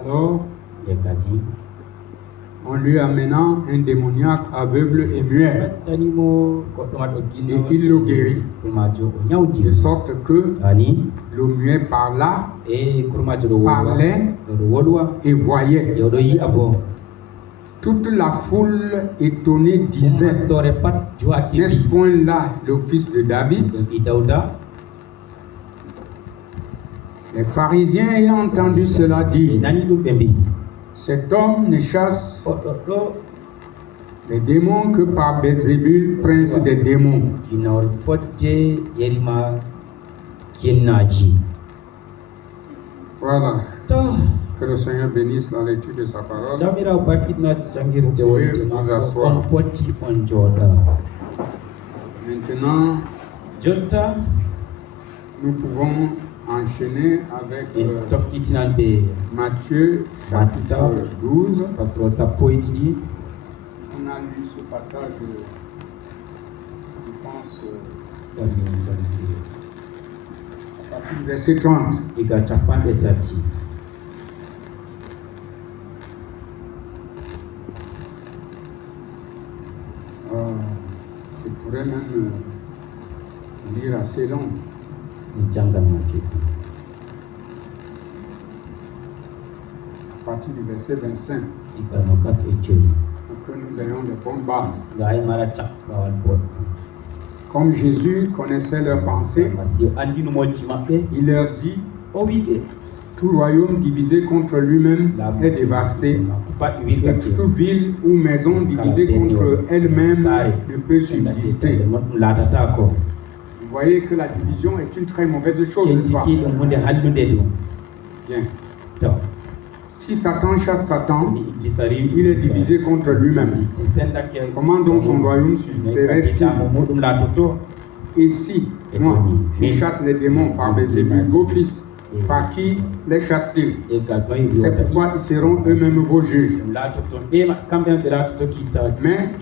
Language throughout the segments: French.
Alors, en lui amenant un démoniaque aveugle et muet, et il le guérit, de sorte que le muet parlait et voyait. Toute la foule étonnée disait, n'est-ce point là le fils de David? Les pharisiens ayant entendu cela dire, cet homme ne chasse les démons que par Belzébul, prince des démons. Voilà. Que le Seigneur bénisse la lecture de sa parole. Vous pouvez vous asseoir. Maintenant, nous pouvons enchaîner avec Matthieu chapitre 12. On a lu ce passage, je pense, à partir du verset 30. Je pourrais même lire assez long. À partir du verset 25. Pour que nous ayons de bonnes bases. Comme Jésus connaissait leurs pensées, il leur dit, tout royaume divisé contre lui-même est dévasté, et toute ville ou maison divisée contre elle-même ne peut subsister. Vous voyez que la division est une très mauvaise chose, n'est-ce pas? Bien. Si Satan chasse Satan, il est divisé contre lui-même. Comment donc son royaume subsisterait-il? Et si, moi, je chasse les démons par Belzébul, vos fils, par qui les chasse-t-il? C'est pourquoi ils seront eux-mêmes vos juges. Mais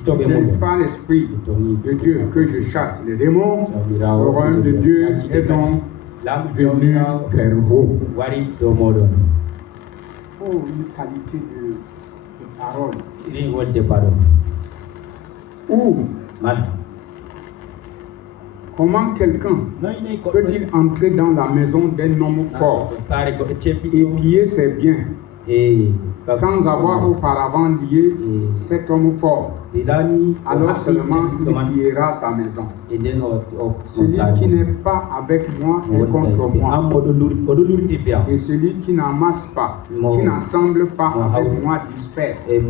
ce n'est pas l'esprit de Dieu que je chasse les démons, le royaume de Dieu est donc venu vers vous. Oh, une qualité de parole. Ou comment quelqu'un peut-il entrer dans la maison d'un homme fort et piller ses biens sans avoir auparavant lié cet homme fort? Alors seulement il pillera sa maison. Celui qui n'est pas avec moi est contre moi. Et celui qui n'amasse pas, qui n'assemble pas avec moi disperse. C'est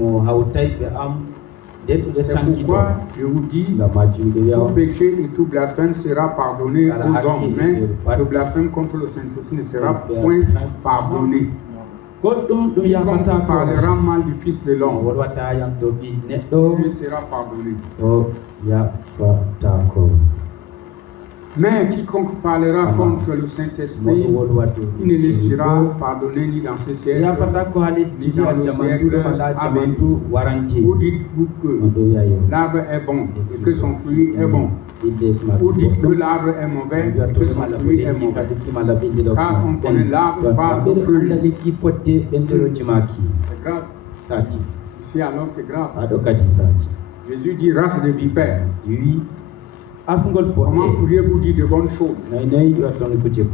pourquoi je vous dis, tout péché et tout blasphème sera pardonné aux hommes, mais le blasphème contre le Saint-Esprit ne sera point pardonné. Quiconque parlera mal du Fils de l'homme, lui sera pardonné. Mais quiconque parlera contre le Saint-Esprit, il ne lui sera pardonné ni dans ce siècle, ni dans le siècle à venir. Ou dites-vous que l'arbre est bon et que son fruit est bon? Ou dites que l'arbre est mauvais et que son fruit est mauvais? Car on connaît l'arbre par le fruit. C'est grave. Ici alors c'est grave. Jésus dit race de vipères. Comment pourriez-vous dire de bonnes choses,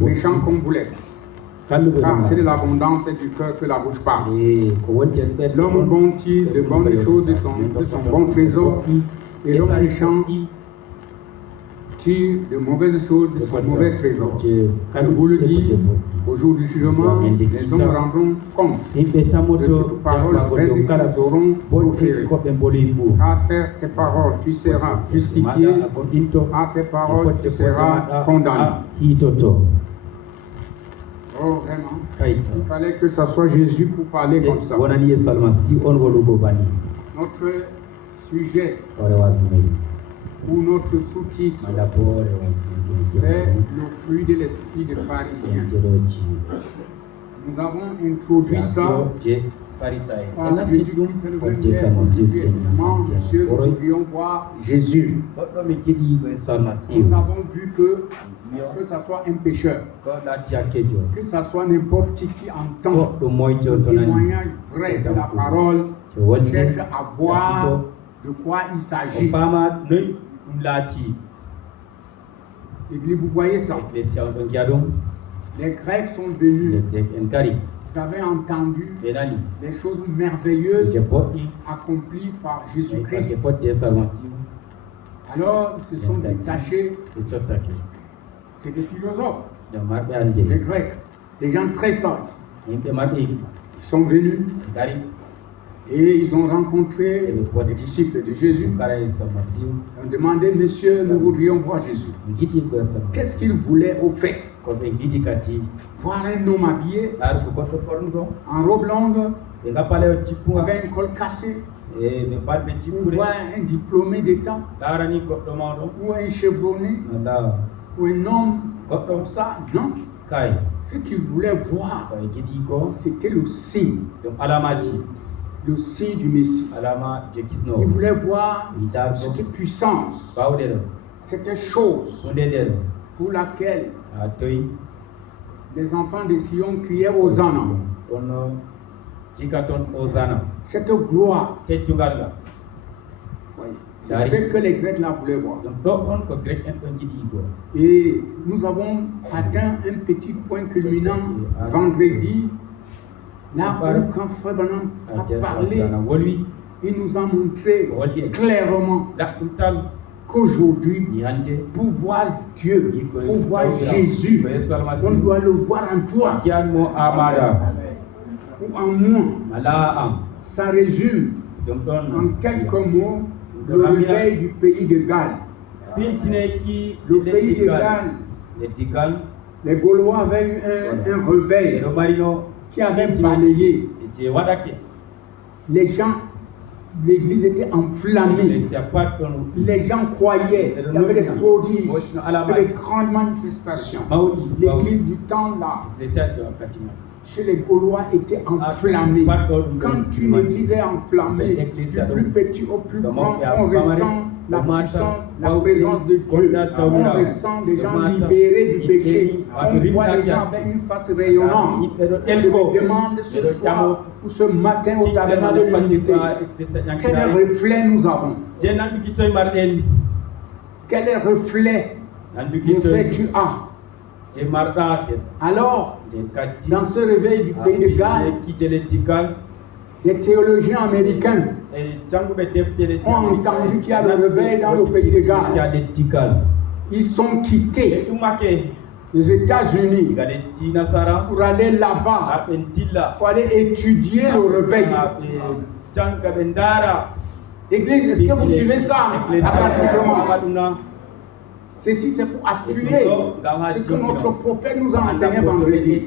méchants comme vous l'êtes? Car c'est de l'abondance du cœur que la bouche parle. L'homme bon tire de bonnes choses de son bon trésor, et l'homme méchant tire de mauvaises choses de son mauvais trésor. Je vous le dis, au jour du jugement, les hommes rendront compte de toute parole vaine qu'ils auront proférée. À faire tes paroles, tu seras justifié. À tes paroles, tu seras condamné. Oh, vraiment. Il fallait que ce soit Jésus pour parler comme ça. Notre sujet ou notre sous-titre, c'est le fruit de l'esprit des pharisiens. Nous avons introduit ça à Jésus-Christ, monsieur, nous devions voir Jésus. Nous avons vu que que ce soit un pécheur, que ce soit n'importe qui entend le témoignage vrai de la parole, cherche à voir de quoi il s'agit. Et vous voyez ça. Les Grecs sont venus. Vous avez entendu les choses merveilleuses accomplies par Jésus-Christ. Alors, ils se sont détachés. C'est des philosophes, des Grecs, des gens très sages. Ils sont venus et ils ont rencontré les disciples de Jésus. Ils ont demandé, monsieur, nous voudrions voir Jésus. Qu'est-ce qu'ils voulaient au fait? Voir un homme habillé en robe longue, avec un col cassé, ou voir un diplômé d'État, ou un chevronné, ou un homme comme ça. Non. Ce qu'ils voulaient voir, c'était le signe. Le signe du Messie. Ils voulaient voir cette puissance, cette chose pour laquelle les enfants de Sion criaient Hosanna. Cette gloire, c'est ce que les Grecs là voulaient voir. Et nous avons atteint un petit point culminant vendredi, là où quand Frère Branham a parlé, il nous a montré clairement qu'aujourd'hui, pour voir Dieu, pour voir Jésus, on doit le voir en toi ou en moi. Ça résume en quelques mots le réveil du pays de Galles. Le pays de Galles, les Gaulois avaient eu un réveil qui avait balayé. Les gens, l'église était enflammée. Les gens croyaient. Il y avait des prodiges, des grandes manifestations. L'église du temps là, chez les Gaulois, était enflammée. Quand une église est enflammée, du plus petit au plus grand, on ressent la puissance, la présence de Dieu. On ressent des gens libérés du péché. On voit les gens avec une face rayonnante. Je me demande ce soir ou ce matin au tabernacle de l'unité, quel reflet nous avons? Quel reflet tu as? Alors, dans ce réveil du pays de Galles, les théologiens américains ont entendu qu'il y a le réveil dans le pays de Galles. Ils sont quittés les États-Unis pour aller là-bas, pour aller étudier le réveil. Église, est-ce que vous suivez ça attentivement? Ceci, c'est pour appuyer ce que notre prophète nous a enseigné vendredi.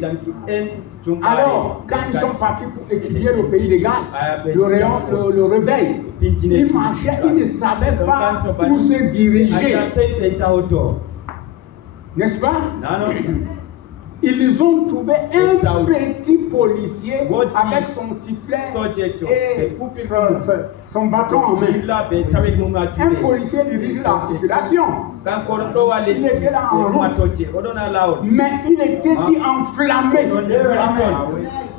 Alors, quand ils sont partis pour étudier le pays de Galles, le réveil, ils marchaient, ils ne savaient pas où se diriger. N'est-ce pas? Ils ont trouvé un petit policier avec son sifflet et son bâton en main. Un policier dirige la circulation. Il était là en route. Mais il était si enflammé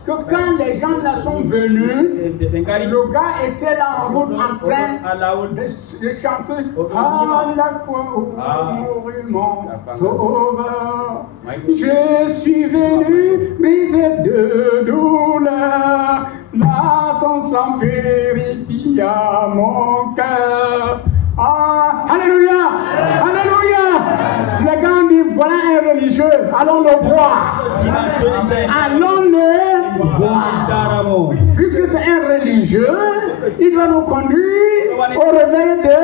que quand les gens là sont venus, le gars était là en route en train de chanter à la fois où mon sauveur. Je suis venu brisé de douleur, là son sang purifia mon cœur. Ah, alléluia, alléluia. Les gars disent voilà un religieux, allons le voir. Allons le voir. Puisque c'est un religieux, il doit nous conduire au réveil de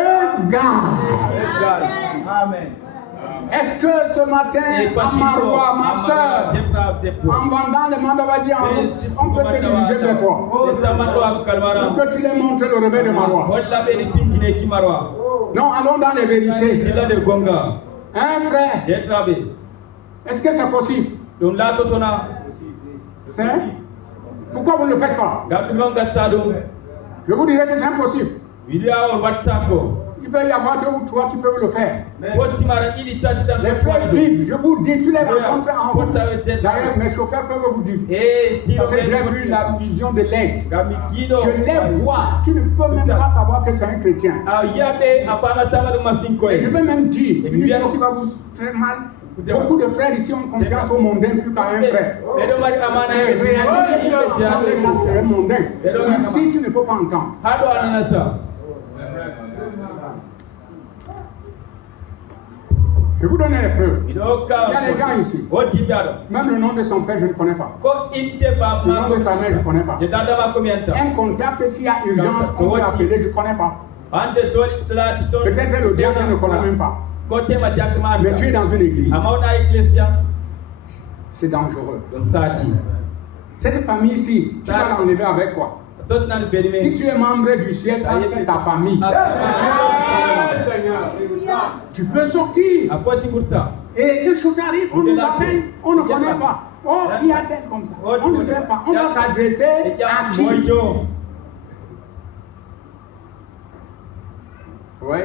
Galles. Amen. Est-ce que ce matin, à Maroua, ma soeur, en vendant le Mandavadi en route, on peut te diriger vers toi? Pour que tu les montres le réveil de Maroua. Non, allons dans les vérités. Hein, frère? Est-ce que c'est possible? C'est? Pourquoi vous ne le faites pas? Je vous dirais que c'est impossible. il peut y avoir 2 ou 3 qui peuvent le faire. Les Les frères vivent, je vous dis, tu les rencontres en route. D'ailleurs, mes chauffeurs peuvent vous dire. Parce que j'ai vu la vision de l'aigle. Je les vois, tu ne peux même pas savoir que c'est un chrétien. Et je vais même dire, une chose qui va vous faire mal. Beaucoup de frères ici ont confiance au mondain plus qu'à un frère. C'est un mondain. Ici, tu ne peux pas entendre. Je vous donne un peu. Il y a des gens ici. Même le nom de son père, je ne connais pas. Le nom de sa mère, je ne connais pas. Un contact, s'il y a urgence, on peut appeler, je ne connais pas. Peut-être le diable ne connaît même pas. Mais tu es dans une église. C'est dangereux. Cette famille-ci, tu vas l'enlever avec quoi? Si tu es membre du ciel, ça c'est ta famille. Tu peux sortir. Et quelque chose arrive, on nous appelle, on ne connaît pas. Oh, il y a tel comme ça. On ne sait pas. On va s'adresser à qui? Oui.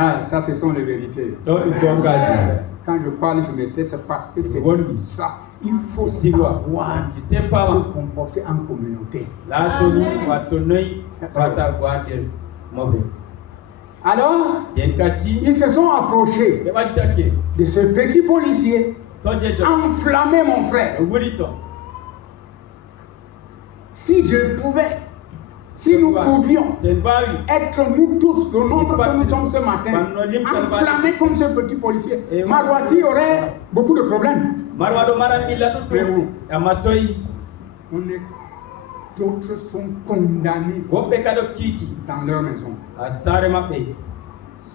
Ah, ça, ce sont les vérités. Quand je parle, je me tais, c'est parce que c'est ça. Il faut savoir se comporter en communauté. Alors, ils se sont approchés de ce petit policier, enflammé mon frère. Si je pouvais, si nous pouvions être nous tous, le nombre que nous sommes ce matin, enflammés comme ce petit policier, Maroissi aurait beaucoup de problèmes. Mais d'autres sont condamnés dans leur maison.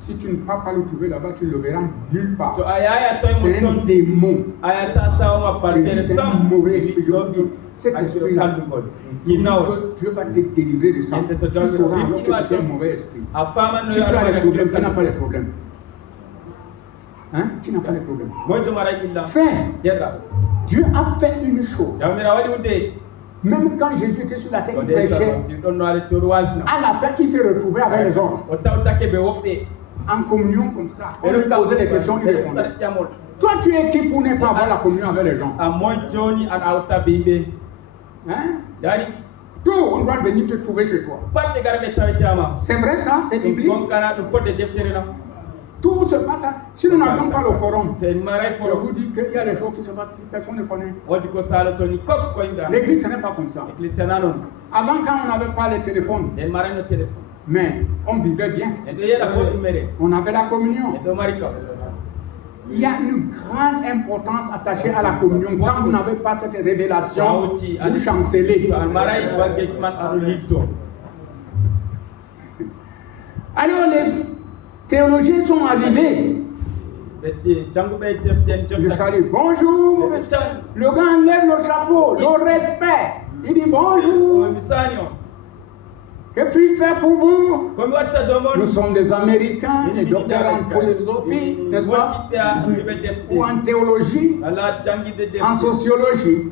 Si tu ne peux pas le trouver là-bas, tu ne le verras nulle part. C'est un démon. C'est un mauvais esprit. Cet esprit-là, Dieu va te délivrer de ça. Tu sauras alors que c'est un mauvais esprit. Si tu as des problèmes, tu n'as pas les problèmes. Hein? Tu n'as pas les problèmes. Frère, Dieu a fait une chose. Même quand Jésus était sur la terre, il prêchait. À la fin, il s'est retrouvé avec les autres. En communion comme ça. On lui posait des questions, il répondait. Toi, tu es qui pour ne pas avoir la communion avec les gens? Hein? Tout, on doit venir te trouver chez toi. C'est vrai ça? C'est biblique? Tout se passe. Si nous n'avons pas le forum, je vous dis qu'il y a des choses qui se passent que personne ne connaît. L'église, ce n'est pas comme ça. Avant, quand on n'avait pas les téléphones, mais on vivait bien. On avait la communion. Il y a une grande importance attachée à la communion. Quand vous n'avez pas cette révélation, vous chancelez. Alors les théologiens sont arrivés. Je salue. Bonjour. Le gars enlève le chapeau, le respect. Il dit bonjour. Que puis-je faire pour vous? Nous sommes des Américains, des docteurs en philosophie, n'est-ce pas? Ou en théologie, en sociologie.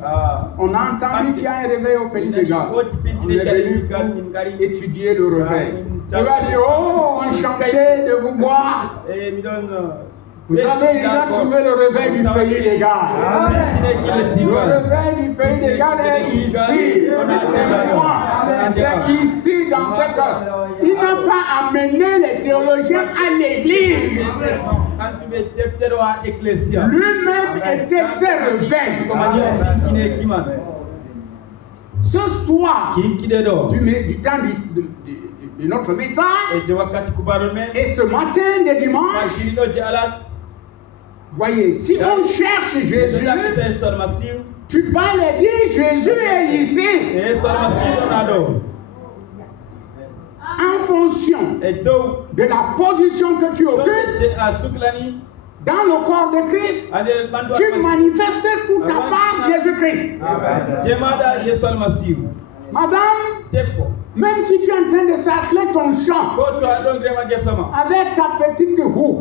On a entendu qu'il y a un réveil au pays de Galles. On est venu pour étudier le réveil. On va dire, oh, enchanté de vous voir. Vous avez déjà trouvé le réveil du pays de Galles. Le réveil du pays de Galles est ici. C'est moi. C'est ici dans ce cas. Il n'a pas amené les théologiens à l'église. Lui-même était ce réveil. Ce soir, du temps de notre message, et ce matin de dimanche, voyez, si on cherche Jésus, tu vas le dire, Jésus est ici. En fonction de la position que tu occupes dans le corps de Christ, tu manifestes pour ta part Jésus-Christ. Madame, même si tu es en train de sacrer ton champ avec ta petite roue,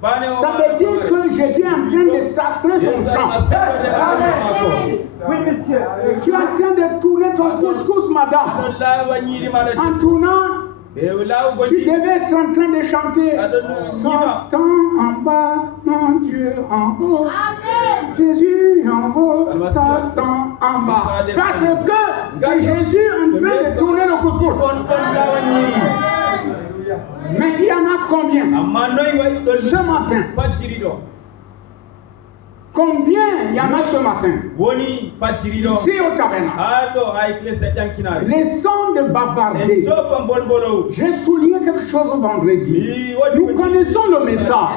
ça veut dire que Jésus est en train de sacrer son champ. Oui, monsieur. Tu es en train de tourner ton couscous, madame. Adam. En tournant, tu devais être en train de chanter. Satan en bas, mon Dieu en haut. Jésus en haut, Satan en bas. Parce que c'est Jésus en train de tourner le couscous. Mais il y en a combien ce matin? Combien il y en a ce matin? Ici au tabernacle. Les sons de bavarder. J'ai souligné quelque chose vendredi. Nous connaissons le message.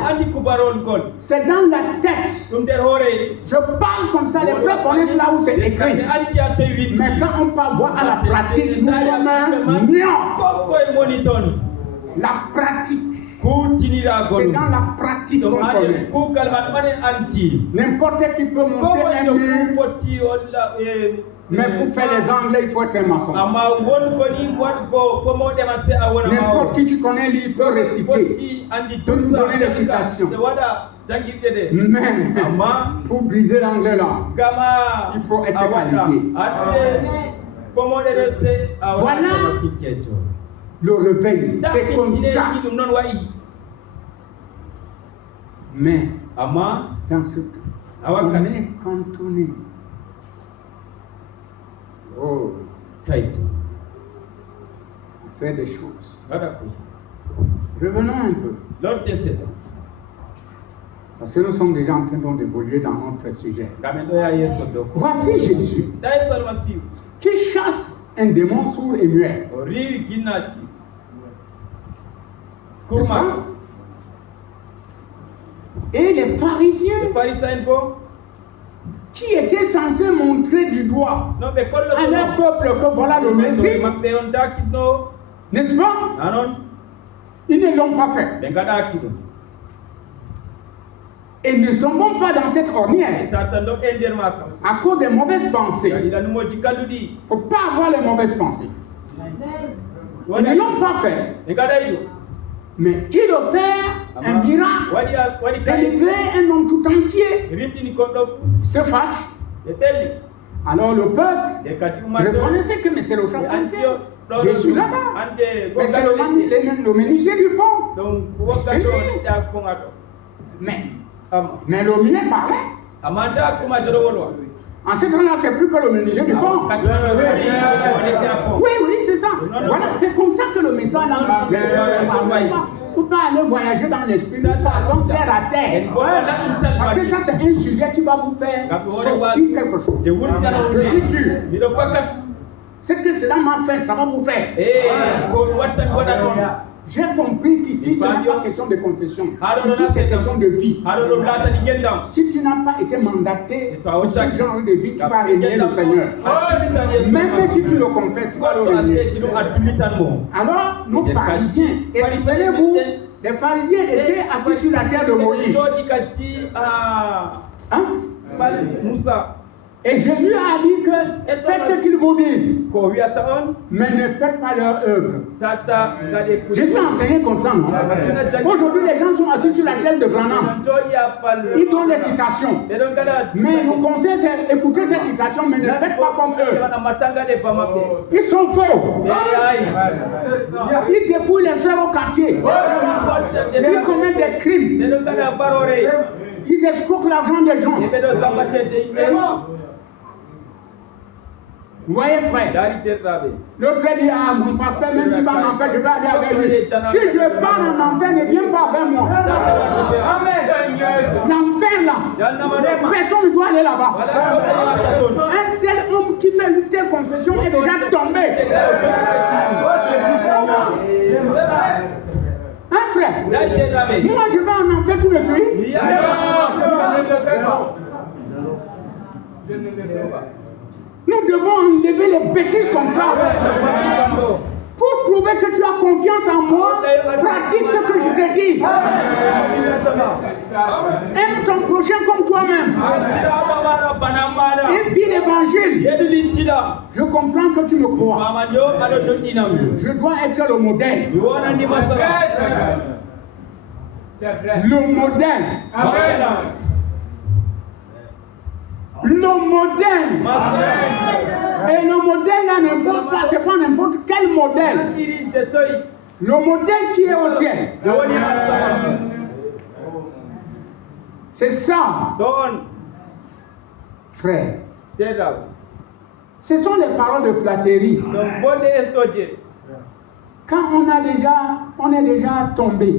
C'est dans la tête. Je parle comme ça, les frères connaissent là où c'est écrit. Mais quand on parle voir à la pratique, nous sommes mieux. La pratique. C'est dans la pratique qu'on connaît. N'importe qui peut monter un mur, mais pour faire les anglais, il faut être un maçon. N'importe qui connaît un livre peut réciter, peut nous donner des citations. Mais pour briser l'anglais là, il faut être qualifié. Voilà le réveil, c'est comme ça. Mais dans ce cas, on est cantonné. Oh, on fait des choses. Revenons un peu. Parce que nous sommes déjà en train d'évoluer dans notre sujet. Voici Jésus qui chasse un démon sourd et muet. Et les pharisiens qui étaient censés montrer du doigt à leur peuple que voilà le Messie, n'est-ce pas? Ils ne l'ont pas fait. Et ne tombons pas dans cette ornière à cause des mauvaises pensées. Il ne faut pas avoir les mauvaises pensées. Ils ne l'ont pas fait. Mais il opère un miracle, délivrer un homme tout entier se fâche. Alors le peuple reconnaissait que c'est le charpentier. Jésus là-bas. Mais c'est le menuisier du pont. C'est lui. Mais le muet parlait. En ce temps-là, c'est plus que le menuisier du pont. Oui, c'est ça. Voilà, c'est comme ça que le message dans il ne faut pas aller voyager dans l'esprit, nous allons terre à terre. Parce que ça, c'est un sujet qui va vous faire sortir quelque chose. Je suis sûr. C'est que c'est dans ma fin, ça va vous faire. J'ai compris qu'ici, ce n'est pas question de confession. Ici, c'est question de vie. Si tu n'as pas été mandaté pour ce genre de vie, tu vas régner le Seigneur. Même si tu le confesses, tu vas le régner. Alors, nos pharisiens, et souvenez-vous, les pharisiens étaient assis sur la terre de Moïse. Hein? Et Jésus a dit que faites ce qu'ils vous disent, mais ne faites pas leur œuvre. Jésus a enseigné comme ça. Aujourd'hui, les gens sont assis sur la chaise de Branham. Ils donnent des citations. Mais nous conseillons d'écouter ces citations, mais ne faites pas comme eux. Ils sont faux. Ils dépouillent les soeurs au quartier. Ils commettent des crimes. Ils escroquent l'argent des gens. Vous voyez, frère, le frère dit, ah, mon pasteur, même s'il va en enfer, je vais aller avec lui. Si je pars en enfer, ne viens pas avec moi. L'enfer là, personne ne doit aller là-bas. Un tel homme qui fait une telle confession est déjà tombé. Hein, frère? Moi, je vais en enfer, tu me suis? Nous devons enlever les bêtises comme ça. Pour prouver que tu as confiance en moi, pratique ce que je te dis. Aime ton prochain comme toi-même. Et puis l'évangile. Je comprends que tu me crois. Je dois être le modèle. Le modèle. Le modèle. Et le modèle là n'importe pas, c'est pas n'importe quel modèle. Le modèle qui est au ciel. C'est ça. Frère. Ce sont les paroles de flatterie. Quand on est déjà tombé,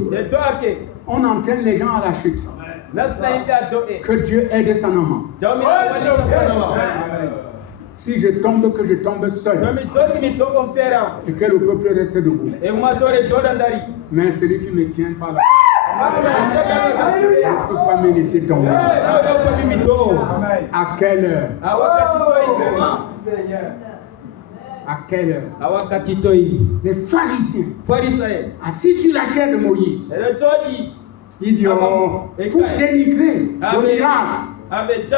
on entraîne les gens à la chute. Que Dieu aide son homme. Si je tombe, que je tombe seul. Et que le peuple reste debout. Mais celui qui me tient par là, ne peut pas me laisser tomber. À quelle heure? À quelle heure? Les pharisiens, assis sur la chair de Moïse, ils disent, pour dénigrer le miracle,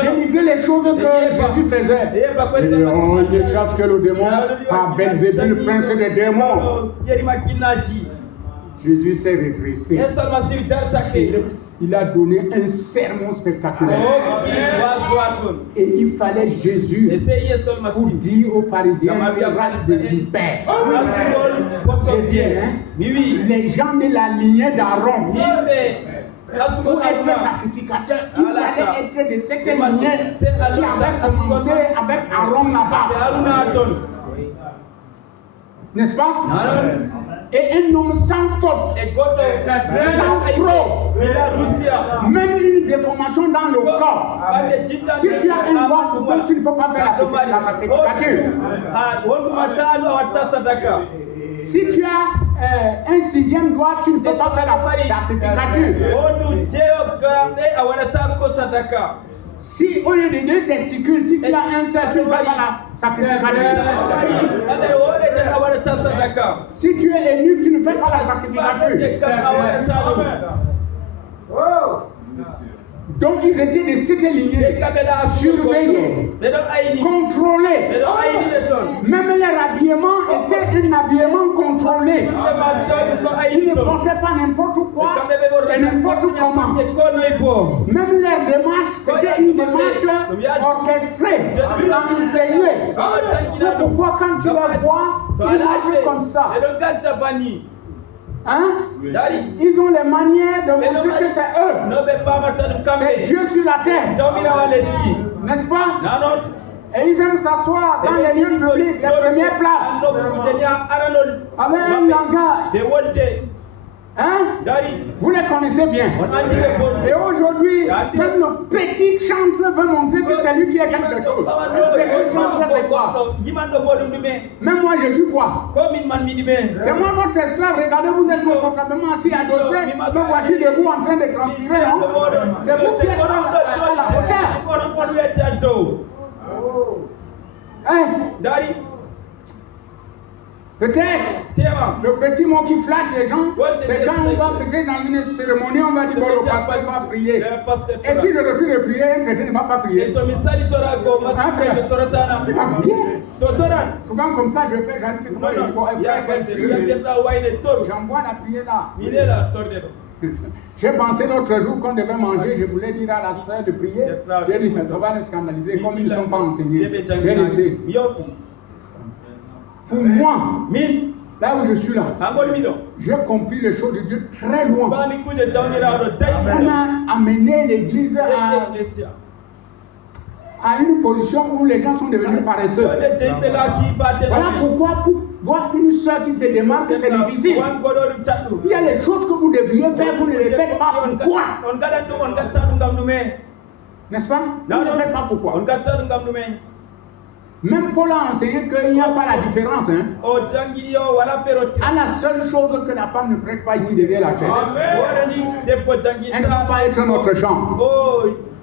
dénigrer les choses que Jésus faisait. Ils disent, il ne chasse que le démon par Belzébul, prince des démons. Jésus s'est redressé. Il a donné un sermon spectaculaire. Et il fallait Jésus pour dire aux pharisiens, race de vipères. Les gens de la lignée d'Aaron, pour être sacrificateur, il fallait être de cette lignée qui avait commencé avec Aaron là-bas. N'est-ce pas? Et un homme sans faute, sans fraude, même une déformation dans le corps. Si tu as un doigt, pourquoi tu ne peux pas faire la sacrificature? Si tu as un sixième doigt, tu ne peux pas faire la sacrificature. Si au lieu de 2 testicules, si tu as un seul, tu ne peux pas la sacrificature. Si tu es élu, tu ne fais pas la sacrificature. Donc ils étaient de cette lignée, surveillés, contrôlés. Même leur habillement était un habillement contrôlé. Ils ne portaient pas n'importe quoi et n'importe comment. Même leur démarche, c'était une démarche orchestrée, enseignée. C'est pourquoi quand tu vas voir, ils marchent comme ça. Hein? Ils ont les manières de montrer que c'est eux. C'est Dieu sur la terre. N'est-ce pas? Et ils aiment s'asseoir dans les lieux publics, les premières places. Avec un langage. Hein? Vous les connaissez bien. Et aujourd'hui, même le petit chantre veut montrer que c'est lui qui est quelque chose. Le petit chantre, c'est quoi? Même moi, je suis quoi? C'est moi votre esclave. Regardez, vous êtes confortablement assis adossé. Me voici debout en train de transpirer, non? C'est vous qui êtes à la hauteur. Hein? Peut-être, le petit mot qui flatte les gens, c'est quand on va peut-être dans une cérémonie, on va dire, bon, le pasteur va prier. Et si je refuse de prier, un chrétien ne va pas prier. Il va prier. Souvent comme ça, je fais, j'arrive que moi, j'envoie la prière là. J'ai pensé l'autre jour qu'on devait manger, je voulais dire à la soeur de prier. J'ai dit, mais ça va les scandaliser, comme ils ne sont pas enseignés. J'ai laissé. Pour moi, là où je suis là, j'ai compris les choses de Dieu très loin. On a amené l'Église à une position où les gens sont devenus paresseux. Voilà pourquoi pour voir une soeur qui se démarque, c'est difficile. Il y a des choses que vous devriez faire, vous ne les faites pas. Pourquoi? N'est-ce pas? Vous ne les faites pas pourquoi? Même Paul a enseigné qu'il n'y a pas la différence. Hein? À la seule chose que la femme ne prête pas ici derrière la chaise. Elle ne peut pas être notre chant.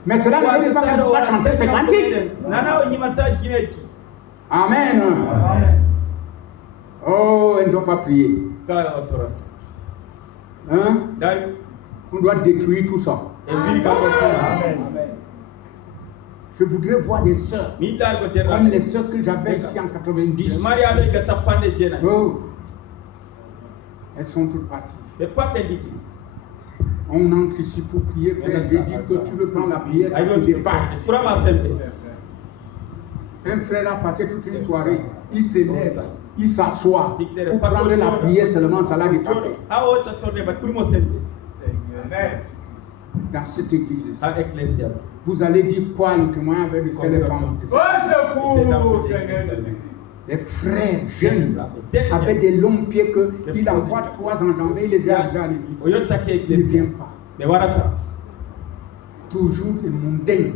Mais cela ne veut dire pas qu'elle ne peut pas chanter ses cantiques. Amen. Oh, elle ne doit pas prier. Hein? On doit détruire tout ça. Amen. Je voudrais voir des sœurs, comme les sœurs que j'avais ici en 90. Oh, elles sont toutes parties. On entre ici pour prier, frère. Je dis que tu veux prendre la prière, ça te dépasse. Un frère a passé toute une soirée, il se lève, il s'assoit pour prendre la prière seulement, ça l'a dépassé. Dans cette église, vous allez dire quoi le témoin avec de ces femmes? Les frères jeunes avec des longs pieds qu'il envoie 3 enjambées, il les a à l'église. Il ne vient pas. Toujours les mondains.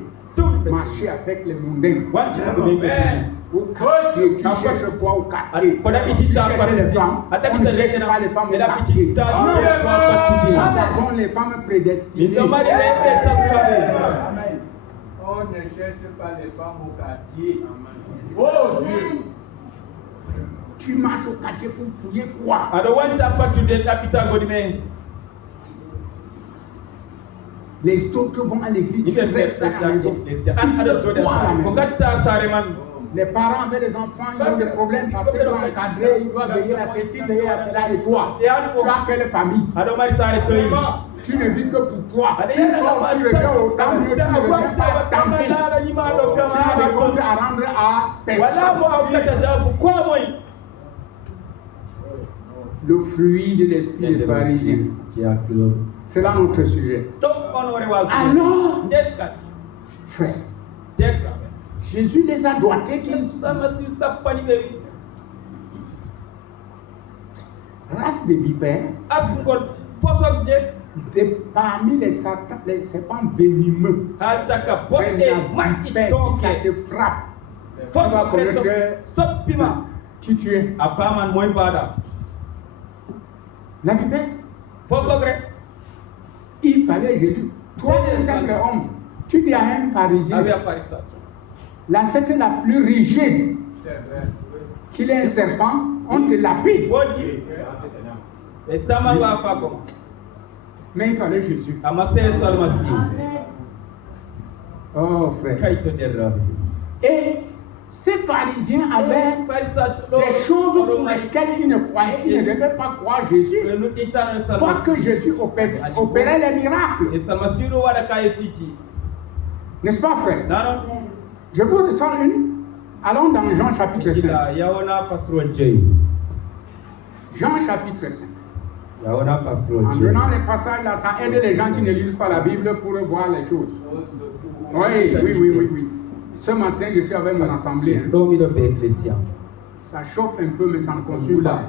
Marcher avec les mondains. Au quartier, tu cherches quoi au quartier? Tu cherches les femmes. On ne cherche pas les femmes au quartier. Bon, les femmes prédestinées. On ne cherche pas les femmes au quartier. Oh Dieu! Tu marches au quartier pour fouiller quoi? Les autres vont à l'église, tu restes à la maison. Les parents avec les enfants, ils ont des problèmes parce qu'ils doivent encadrer, ils doivent veiller à ceci, veiller à cela, et toi, tu as quelle famille? Tu ne vis que pour toi. Tu reviens au temple, tu ne reviens pas à tenter. Tu as des comptes à rendre à personne. Le fruit de l'esprit des pharisiens. C'est là notre sujet. Alors, frère, Jésus les a doigtés qu'ils race de vipères. Et parmi les serpents venimeux, ça te frappe. Tu vas connaître qui tu es. La vipère. Il fallait Jésus. Toi, un simple homme, tu dis à un pharisien, la secte la plus rigide, qu'il est un serpent, on te lapide. Mais il fallait Jésus. Oh frère. Et ces pharisiens avaient des choses pour lesquelles ils ne croyaient, ils ne devaient pas croire Jésus. Parce que Jésus opérait les miracles. N'est-ce pas, frère? Je vous ressens une. Allons dans Jean chapitre 5. Jean chapitre 5. En donnant les passages là, ça aide les gens qui ne lisent pas la Bible pour voir les choses. Oui. Ce matin, je suis avec mon assemblée. Ça chauffe un peu, mais ça ne consume pas.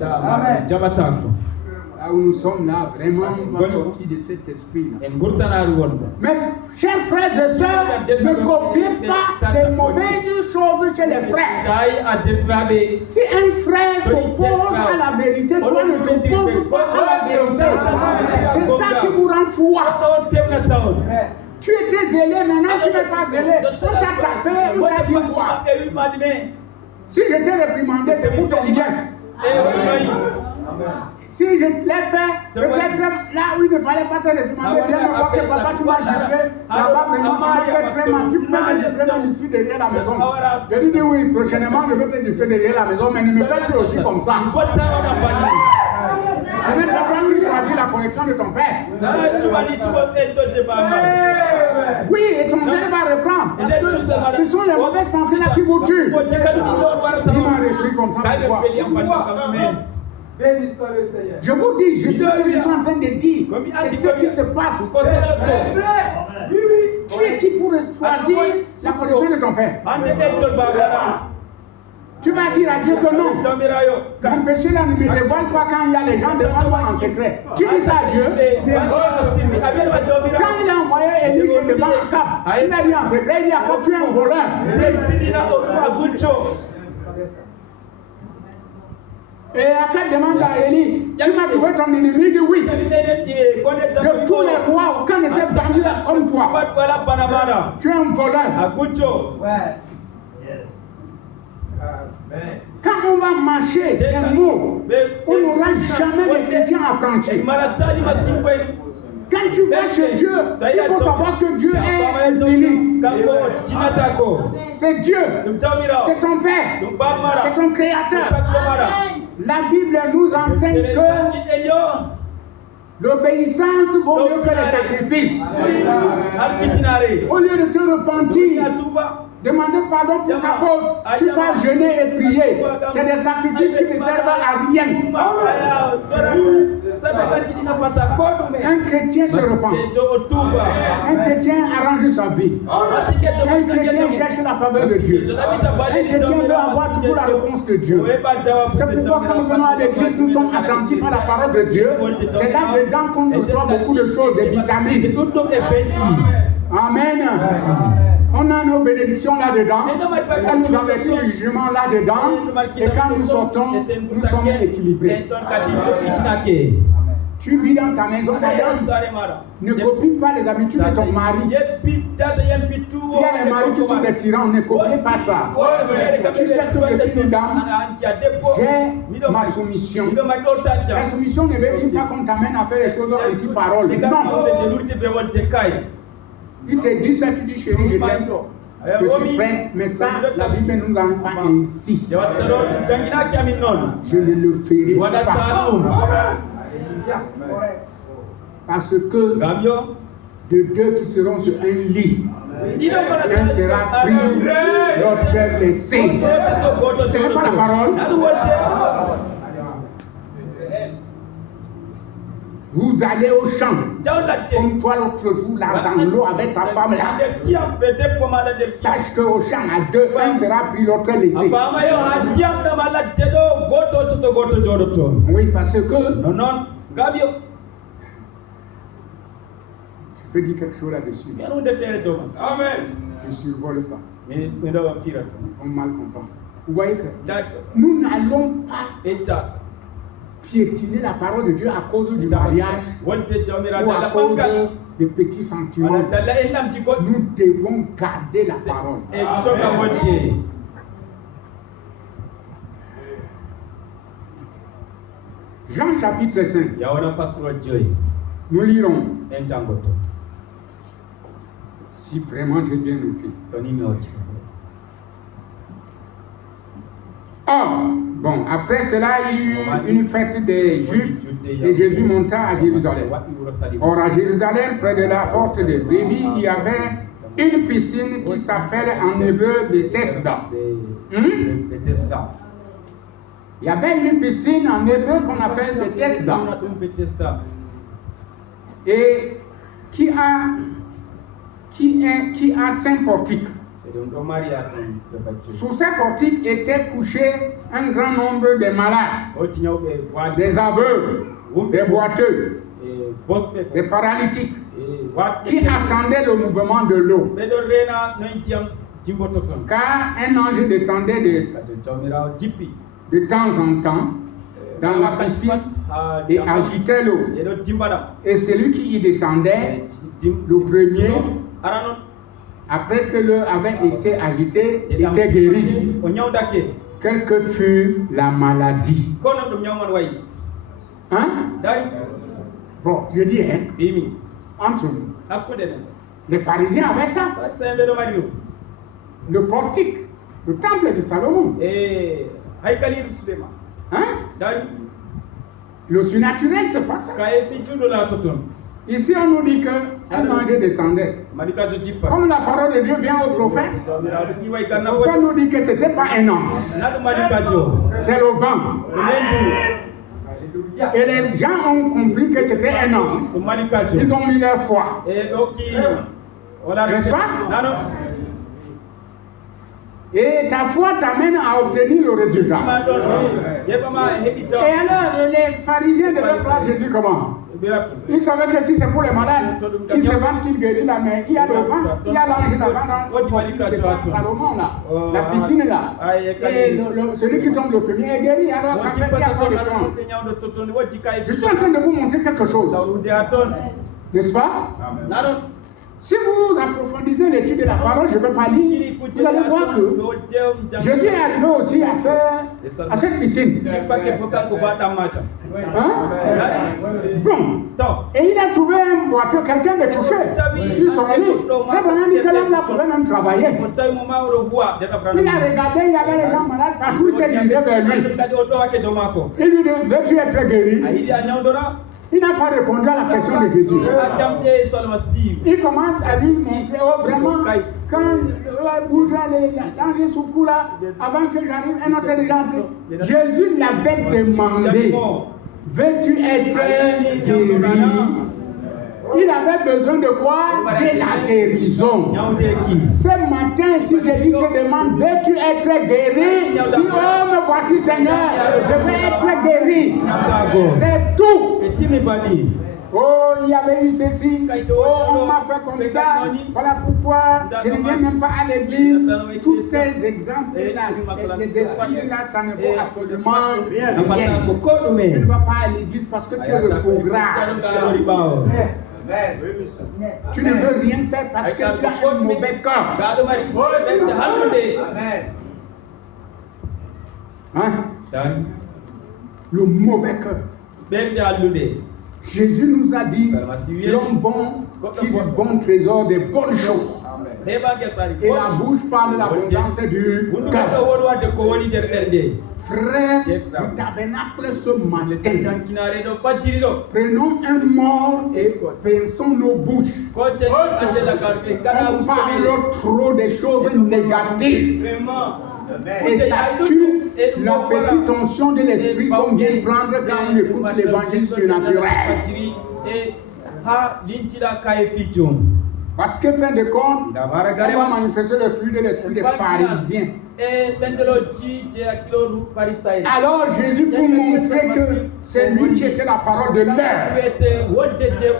Amen. Là où nous sommes là, vraiment, on va sortir de cet esprit-là. Mais, chers frères et sœurs, ne copiez pas les mauvaises choses chez les frères. Si un frère s'oppose à la vérité, toi ne t'opposes pas à la vérité. C'est ça qui vous rend fou. Tu étais zélé, maintenant tu n'es pas zélé. On t'a tapé, on t'a dit quoi? Si je t'ai réprimandé, c'est pour ton bien. Si je l'ai fait, peut-être là où il ne fallait pas te réprimander, viens me voir que papa, tu m'as jugé, là-bas, vraiment, ça m'a fait très mal. Tu peux me dire même ici derrière la maison. Je lui dis oui, prochainement, je vais te dire derrière la maison, mais ne me fais plus aussi comme ça. Je n'ai pas voulu choisir la connexion de ton père. Oui, et ton père va reprendre. Parce que ce sont les mauvaises pensées là qui vous tuent. Il m'a repris comme ça. Je vous dis, je suis en train de dire, c'est ce qui se passe. Tu es qui pour choisir la connexion de ton père? Tu vas dire à Dieu que non. Mon péché là ne me dévoile pas quand il y a les gens devant moi en secret. Tu dis ça à Dieu. Quand il a envoyé Élie devant Akab, il a dit en secret, il dit Akab, tu es un voleur. Et Akab demande à Élie, tu m'as trouvé ton ennemi? Il dit oui. De tous les rois, aucun ne s'est banni comme toi. Tu es un voleur. Quand on va marcher des mots, on n'aura jamais de chrétiens affranchis. Quand tu vas chez Dieu, il faut savoir que Dieu est infini. C'est Dieu, c'est ton Père, c'est ton Créateur. La Bible nous enseigne que l'obéissance vaut mieux que les sacrifices. Au lieu de te repentir, Demandez pardon pour ta faute. Tu vas jeûner et prier. C'est des sacrifices qui ne servent à rien. Un chrétien se repent. Un chrétien arrange sa vie. Un chrétien cherche la faveur de Dieu. Un chrétien veut avoir toujours la réponse de Dieu. C'est pourquoi quand nous venons à l'église, nous sommes attentifs à la parole de Dieu. C'est là-dedans qu'on reçoit beaucoup de choses, des vitamines. Amen. On a nos bénédictions là-dedans. On nous avertit du jugement là-dedans. Et quand nous sortons, nous sommes équilibrés. Tu vis dans ta maison, madame. Ne copie pas les habitudes de ton mari. Il y a des maris qui sont des tyrans, ne copiez pas ça. Tu sais que je suis une dame, j'ai ma soumission. La soumission ne veut dire pas qu'on t'amène à faire les choses anti-parole. Non. Il te dit ça, tu dis chérie, je t'aime. Je suis prête, mais ça, la Bible ne nous en pas ainsi. Je ne le ferai pas. Parce que de deux qui seront sur un lit, un sera pris, l'autre laissé. Ce n'est pas la parole. Vous allez au champ, comme toi l'autre jour, là, dans l'eau avec ta femme là. Sache qu'au champ, à deux, un sera pris, l'autre laissé. Oui, parce que je peux dire quelque chose là-dessus. Amen. Je survole ça. On mal comprend. Vous voyez que nous n'allons pas piétiner la parole de Dieu à cause du mariage ou à cause des petits sentiments. Nous devons garder la parole. Jean chapitre 5. Nous lirons. Si vraiment j'ai bien noté. Or, bon, après cela, il y eut une fête des Juifs et Jésus monta à Jérusalem. Or, à Jérusalem, près de la porte des brebis, il y avait une piscine qui s'appelle en hébreu Bethesda. Il y avait une piscine en hébreu qu'on appelle Bethesda. Et qui a 5 portiques. Sous ces portiques étaient couchés un grand nombre de malades, des aveugles, des boiteux, des paralytiques, qui attendaient le mouvement de l'eau. Car un ange descendait de temps en temps dans la piscine et agitait l'eau. Et celui qui y descendait, le premier, après que l'eau avait été agitée, était guéri. Quelle que fût la maladie. Hein? Bon, je dis, entre nous. Les pharisiens avaient ça. Le portique, le temple de Salomon. Hein? Le surnaturel, c'est pas ça. Ici, on nous dit qu'un ange descendait. Comme la parole de Dieu vient au prophète, on nous dit que ce n'était pas un ange. C'est le vent. Et les gens ont compris que c'était un ange. Ils ont mis leur foi. N'est-ce pas? Et ta foi t'amène à obtenir le résultat. Et alors, les pharisiens devaient voir Jésus comment? Ils savaient que si c'est pour les malades, qu'ils se vantent qu'ils guérissent la main, il y a le vent, il y a l'ange là-bas dans Salomon là, la piscine là. Et celui qui tombe le premier est guéri, alors ça fait qu'il y a quoi de temps. Je suis en train de vous montrer quelque chose. N'est-ce pas? Si vous approfondissez l'étude de la parole, je ne vais pas lire, vous allez voir que Jésus est arrivé aussi à cette piscine. Hein? Bon. Et il a trouvé un boiteux, quelqu'un de touché sur son lit. C'est vraiment dit que l'homme là pouvait même travailler. Il a regardé, il y avait les gens malades, partout il s'est dirigé vers lui. Il lui dit, veux-tu être guéri? Il n'a pas répondu à la question de Jésus. Il commence à lui montrer, oh vraiment, Quand le bourgeois dans les soucours là, avant que j'arrive, un autre est entré. Jésus l'avait demandé, veux-tu être guéri? Il avait besoin de quoi? De la guérison. Ce matin, si Jésus te demande, veux-tu être guéri? Dis, oh, me voici Seigneur, je veux être guéri. C'est tout. Oh, il y avait eu ceci. Oh, on m'a fait comme ça. Voilà pourquoi je ne viens même pas à l'église. Tous ces exemples-là, les esprits-là, ça ne vaut absolument rien. Tu ne vas pas à l'église parce que tu es rétrograde. Tu ne veux rien faire parce que tu as un mauvais corps. Hein? Le mauvais cœur. Jésus nous a dit, l'homme bon tire du bon trésor des bonnes choses. Et la bouche parle de l'abondance du cœur. Frère du tabernacle ce matin, prenons un mort et pensons nos bouches. On parle trop des choses négatives. Et ça tue la petite tension de l'esprit qu'on vient prendre quand on écoute l'évangile surnaturel. Parce que, fin de compte, on va manifester le fruit de l'esprit des pharisiens. Alors Jésus, pour montrer que c'est lui qui était la parole de l'heure,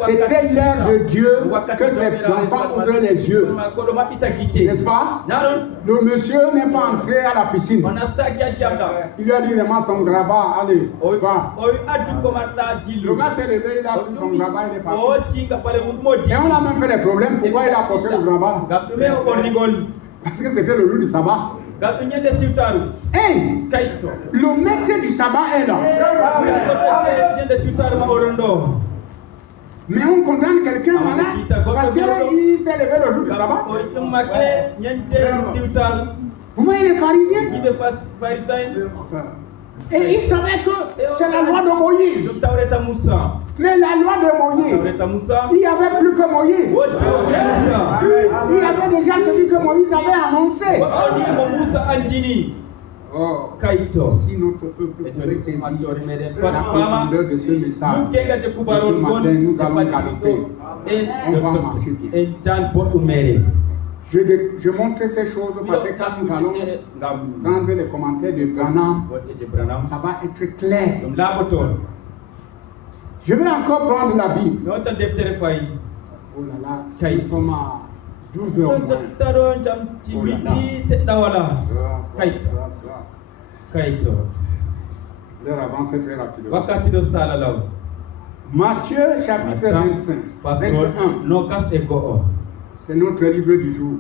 c'était l'heure de Dieu que ses enfants ouvraient les yeux. N'est-ce pas? Le monsieur n'est pas entré à la piscine. Il lui a dit vraiment ton grabat, allez, va. Le gars s'est levé, il a pris son grabat, il est parti. Et on a même fait des problèmes. Pourquoi il a porté le grabat? Parce que c'était le jour du sabbat. Hey, le maître du sabbat est là. Mais on condamne quelqu'un malade parce qu'il s'est levé le jour du sabbat. Vous voyez les pharisiens? Et ils savaient que c'est la loi de Moïse. Mais la loi de Moïse, il n'y avait plus que Moïse. Il y avait déjà celui que Moïse avait annoncé. Oh, si notre peuple pouvait saisir la profondeur de ce message, ce matin, nous allons galoper. On va marcher. Je montre ces choses parce que quand nous allons prendre les commentaires de Branham, ça va être clair. Je vais encore prendre la Bible. Oh là là, nous sommes à 12 heures. L'heure avance très rapidement. Matthieu chapitre 21. C'est notre livre du jour.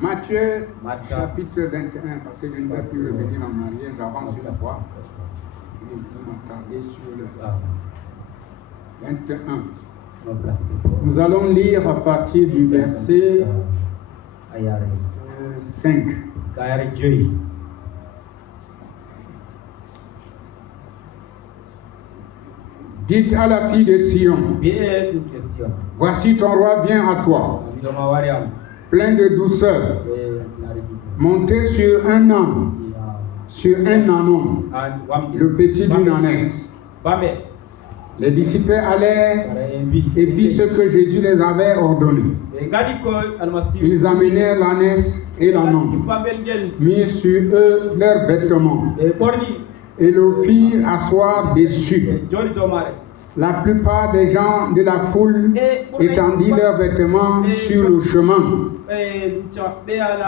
Matthieu chapitre 21, parce que je ne vais plus revenir en arrière, j'avance sur la foi. Je vais m'attarder sur le 21. Nous allons lire à partir du verset 5. Dites à la fille de Sion, voici ton roi vient à toi, plein de douceur, monté sur un âne, sur un ânon, le petit d'une ânesse. Les disciples allèrent et virent ce que Jésus les avait ordonné. Ils amenèrent l'ânesse et l'ânon, mirent sur eux leurs vêtements et le firent asseoir dessus. La plupart des gens de la foule étendirent leurs vêtements sur le chemin.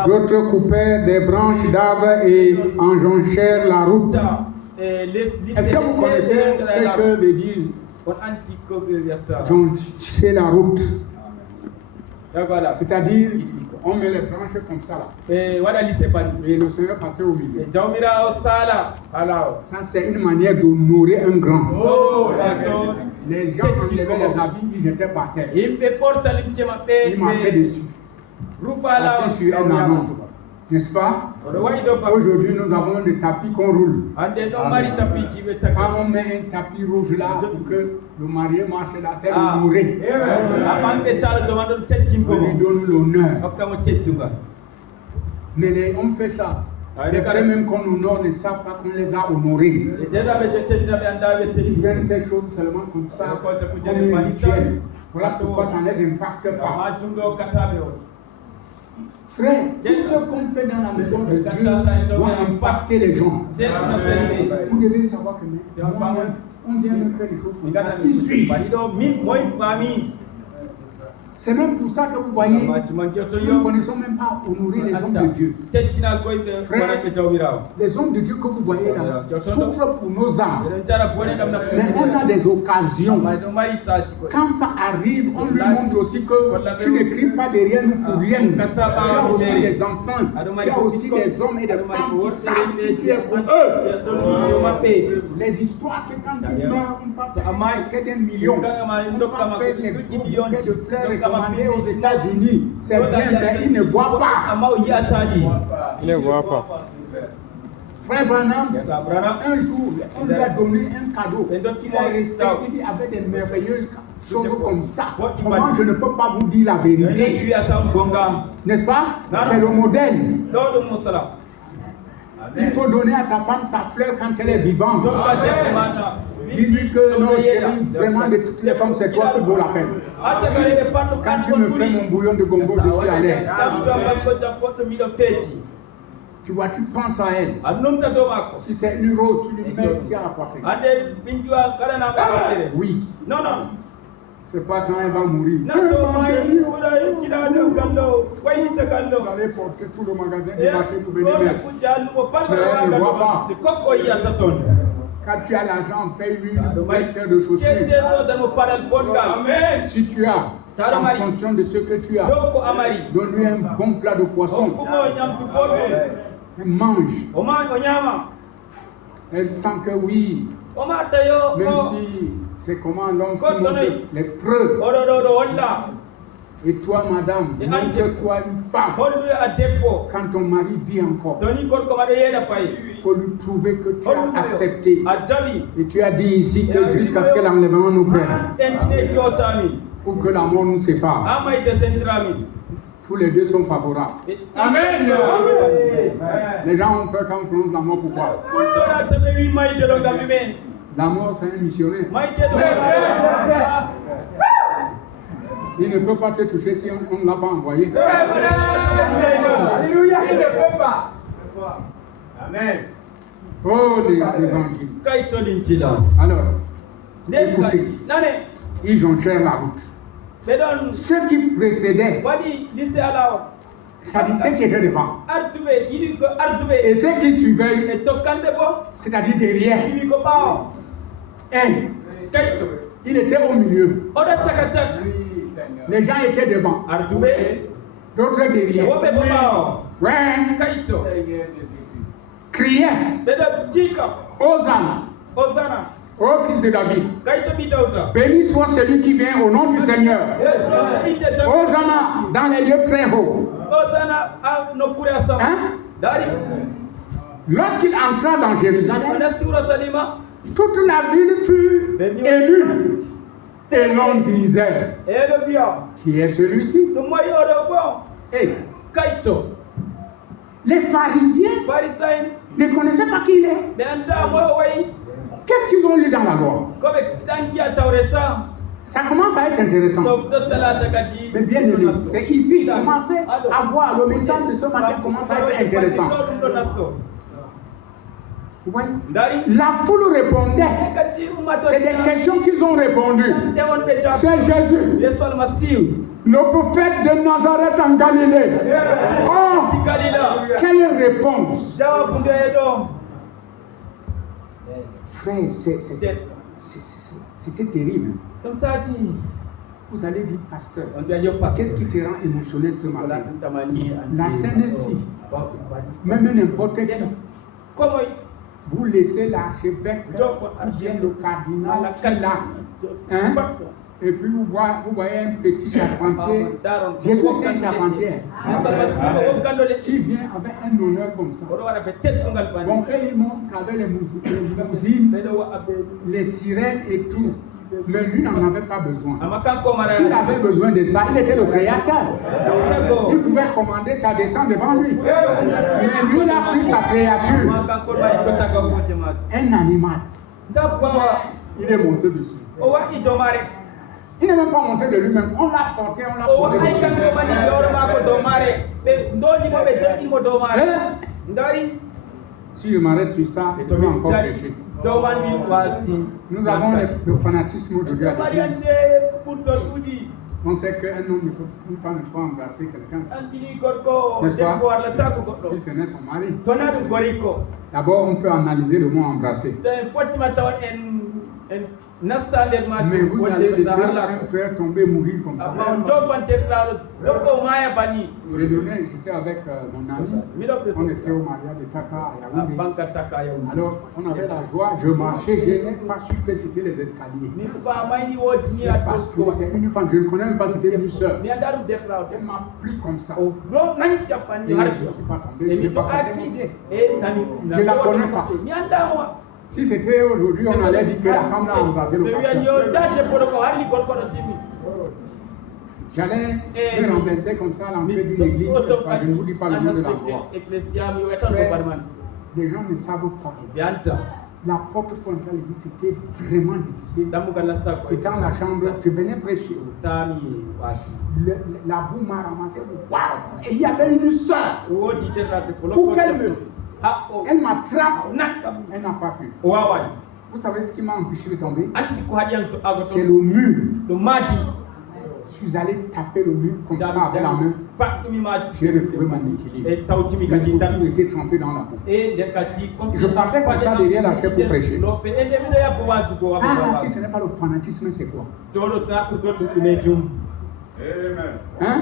D'autres coupèrent des branches d'arbres et enjonchèrent la route. Est-ce que vous connaissez ce que veut dire joncher la route? C'est-à-dire, on met les branches comme ça là. Et le Seigneur passait au milieu. Ça, c'est une manière d'honorer un grand. Les gens enlevaient les habits, ils étaient par terre. Ils marchaient dessus. Sur un ânon. N'est-ce pas? Aujourd'hui, nous avons des tapis qu'on roule. Quand on met un tapis rouge là pour que le marié marche là, c'est honoré. On lui donne l'honneur. Mais on fait ça. Les frères même qu'on honore ne savent pas qu'on les a honorés. Ils viennent ces choses seulement comme ça, comme une rituel. Voilà pourquoi ça ne les impacte pas. Frère, tout ce qu'on fait dans la maison de Dieu doit impacter les gens. Vous devez savoir que on vient de faire les choses. Qui suit? C'est même pour ça que vous voyez, nous ne connaissons même pas honorer les hommes de Dieu. Frère, les hommes de Dieu que vous voyez là souffrent pour nos âmes. Mais on a des occasions. Quand ça arrive, on lui montre aussi que tu ne cries pas derrière nous pour rien. Tu as aussi des enfants, tu as aussi des hommes et des femmes qui savent que tu es pour eux. Les histoires que quand tu meurs, on va faire des millions. On va faire les gros bouquets de fleurs recommandés aux États-Unis. C'est bien, mais ils ne voient pas. Il ne voit pas. Frère Branham, un jour, on lui a donné un cadeau. Il a resté, il dit avec des merveilleuses choses comme ça. Comment je ne peux pas vous dire la vérité? N'est-ce pas? C'est le modèle. Il faut donner à ta femme sa fleur quand elle est vivante. Dis-lui que non, chérie, vraiment de toutes les femmes, c'est toi qui vaut la peine. Quand tu me fais mon bouillon de gombo, je suis à l'aise. Tu vois, tu penses à elle. Si c'est une rose, tu lui mets ici à la poitrine. Oui. Non. C'est pas quand elle va mourir. Vous allez porter tout le magasin du marché pour venir mettre. Mais elle ne voit pas. Quand tu as l'argent, paye-lui une paire de chaussures. Si tu as, en fonction de ce que tu as, donne-lui un bon plat de poisson. Elle mange. Elle sent que oui, même si c'est comment l'homme se montre les preuves. Et toi, madame, montre-toi une femme. Quand ton mari vit encore, il faut lui prouver que tu as accepté. Et tu as dit ici que jusqu'à ce que l'enlèvement nous prenne, ou que la mort nous sépare. Tous les deux sont favorables. Amen. Les gens ont peur quand on prononce la mort. Pourquoi? La mort, c'est un missionnaire. Il ne peut pas te toucher si on ne l'a pas envoyé. Alléluia, il ne peut pas. Amen. Oh, l'évangile. Alors, écoutez, ils ont cherché la route. Ceux qui précédaient, c'est-à-dire ceux qui étaient devant, et ceux qui suivaient, c'est-à-dire derrière, il était au milieu. Les gens étaient devant, d'autres derrière. Ouais. Criaient, Hosanna, ô fils de David, béni soit celui qui vient au nom du Seigneur. Hosanna dans les lieux très hauts. Hein? Lorsqu'il entra dans Jérusalem, toute la ville fut émue. Et l'on disait, qui est celui-ci? Et les pharisiens ne connaissaient pas qui il est. Qu'est-ce qu'ils ont lu dans la loi? Ça commence à être intéressant. Mais bien aimé, c'est ici, commencez à voir le message de ce matin commence à être intéressant. Vous voyez? La foule répondait. C'est des questions qu'ils ont répondu. C'est Jésus, le prophète de Nazareth en Galilée. Oh, quelle réponse! Frère, c'était terrible. Vous allez dire, pasteur, qu'est-ce qui te rend émotionnel ce matin? La scène-ci, même n'importe qui, vous laissez l'archevêque, ou bien le cardinal, qui là, hein? Et puis vous voyez un petit charpentier. Jésus était un charpentier. Qui vient avec un honneur comme ça. Bon, eux ils montrent qu'avec les mousines, les sirènes et tout. Mais lui n'en avait pas besoin. S'il avait besoin de ça, il était le créateur. Il pouvait commander sa descente devant lui. Mais lui, il a pris sa créature. Un animal. Il est monté dessus. Il n'est même pas monté de lui-même. On l'a porté, on l'a porté dessus. Si je m'arrête sur ça, je vais encore pécher. Nous avons le fanatisme aujourd'hui à l'église. On sait qu'un homme ne peut pas embrasser quelqu'un. N'est-ce pas? Si ce n'est son mari. D'abord, on peut analyser le mot embrasser. Mais vous allez laisser un frère tomber, mourir comme ça. J'étais avec mon ami, on était au mariage de Taka à Yaoundé. Alors, on avait la joie, je marchais, je n'ai pas su que c'était les escaliers. Parce que c'est une femme, je ne connais même pas, c'était une soeur. Elle m'a pris comme ça. Et je ne suis pas tombé, je n'ai pas cassé mon pied. Je ne la connais pas. Si c'était aujourd'hui, on allait dire que la femme l'a embrassé le pasteur. J'allais me renverser comme ça à l'entrée d'une église. Je ne vous dis pas le nom de l'endroit. Les gens ne savent pas. La porte pour entrer à l'église, c'était vraiment difficile. C'était dans la chambre, je venais prêcher. La boue m'a ramassé. Et il y avait une soeur. Pour qu'elle me... Elle m'attrape, elle n'a pas pu. Vous savez ce qui m'a empêché de tomber? C'est le mur. Je suis allé taper le mur comme ça avec la main. J'ai retrouvé mon équilibre. Il était trempé dans la boue. Je partais comme ça derrière la chaise pour prêcher. Ah, si ce n'est pas le fanatisme, c'est quoi? Hein?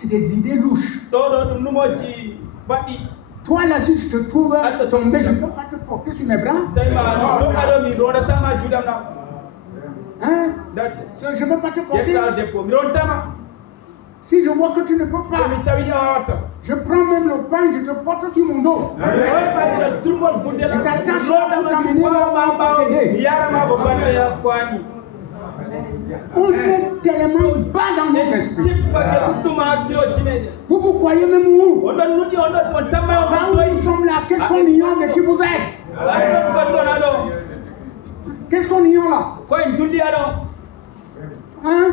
C'est des idées louches. Toi là, si je te trouve tombé, je ne peux pas te porter sur mes bras. Hein? Je ne peux pas te porter. Si je vois que tu ne peux pas, je prends même le pain, je te porte sur mon dos. Je t'attache pour t'amener on est tellement bas dans notre esprit. Vous croyez même où? Là où nous sommes là, qu'est-ce qu'on ignore de qui vous êtes? Qu'est-ce qu'on ignore là? Hein?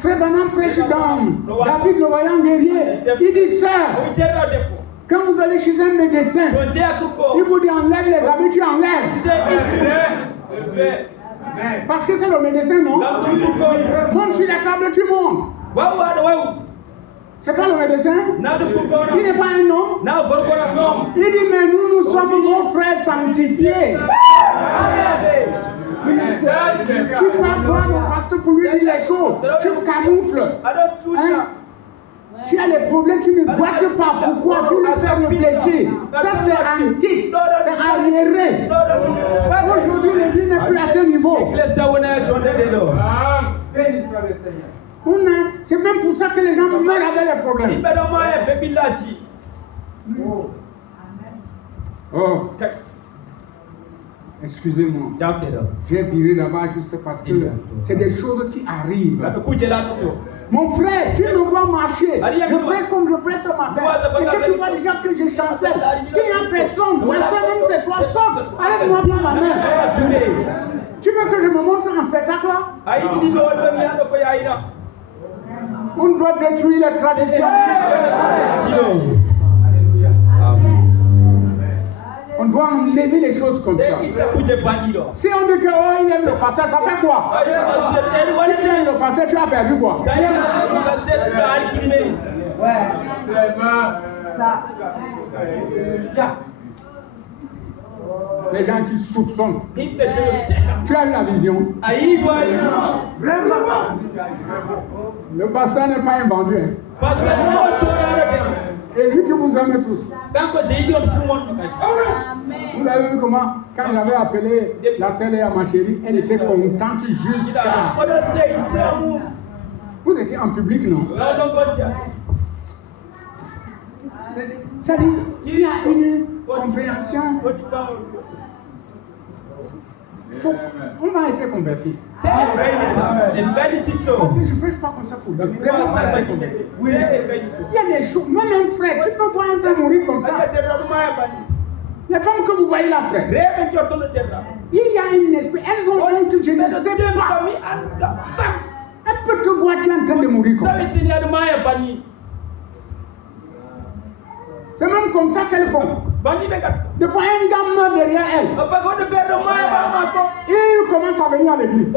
Frère Branham président, David le voyant guerrier, il dit ça. Quand vous allez chez un médecin, il vous dit enlève les habits, tu enlèves. Parce que c'est le médecin, non? Monte sur la table, tu montes. C'est pas le médecin? Il n'est pas un homme? Il dit, mais nous sommes vos frères sanctifiés. Tu vas voir le pasteur pour lui dire les choses. Tu camoufles. Hein? Tu as des problèmes, tu ne boites pas. Pourquoi? Tu le fais réfléchir. Ça, c'est antique. C'est arriéré. Aujourd'hui, l'église n'est plus à ce niveau. C'est même pour ça que les gens meurent avec les problèmes. Oh. Excusez-moi. J'ai viré là-bas juste parce que c'est des choses qui arrivent. Mon frère, tu me vois marcher. Je presse comme je presse ce matin. Et que tu vois déjà que je chancelle. S'il n'y a personne, ma soeur, même c'est toi, saute. Arrête-moi par la main. Tu veux que je me montre un spectacle là? On doit détruire les traditions. On doit enlever les choses comme ça. Si on dit que oh, il aime le pasteur, ça fait quoi? Si tu aimes le pasteur, tu as perdu quoi? Les gens qui soupçonnent. Tu as eu la vision. Le pasteur n'est pas un vendu. Hein. Et lui qui vous aime tous. Vous avez vu comment Quand j'avais appelé la sœur ma chérie, elle était contente jusqu'à... Vous étiez en public, non? C'est-à-dire, il y a une compréhension. On va être converti. Parce que je ne prêche pas comme ça pour lui. Vraiment pas être converti. Il y a des choses, même un frère, tu peux voir un frère mourir comme ça. Les femmes que vous voyez là, frère, il y a une esprit, elles ont honte, je ne sais pas. Elle peut te voir, tu es en train de mourir comme ça. C'est même comme ça qu'elles font. Des fois, un gars meurt derrière elle. Il commence à venir à l'église. À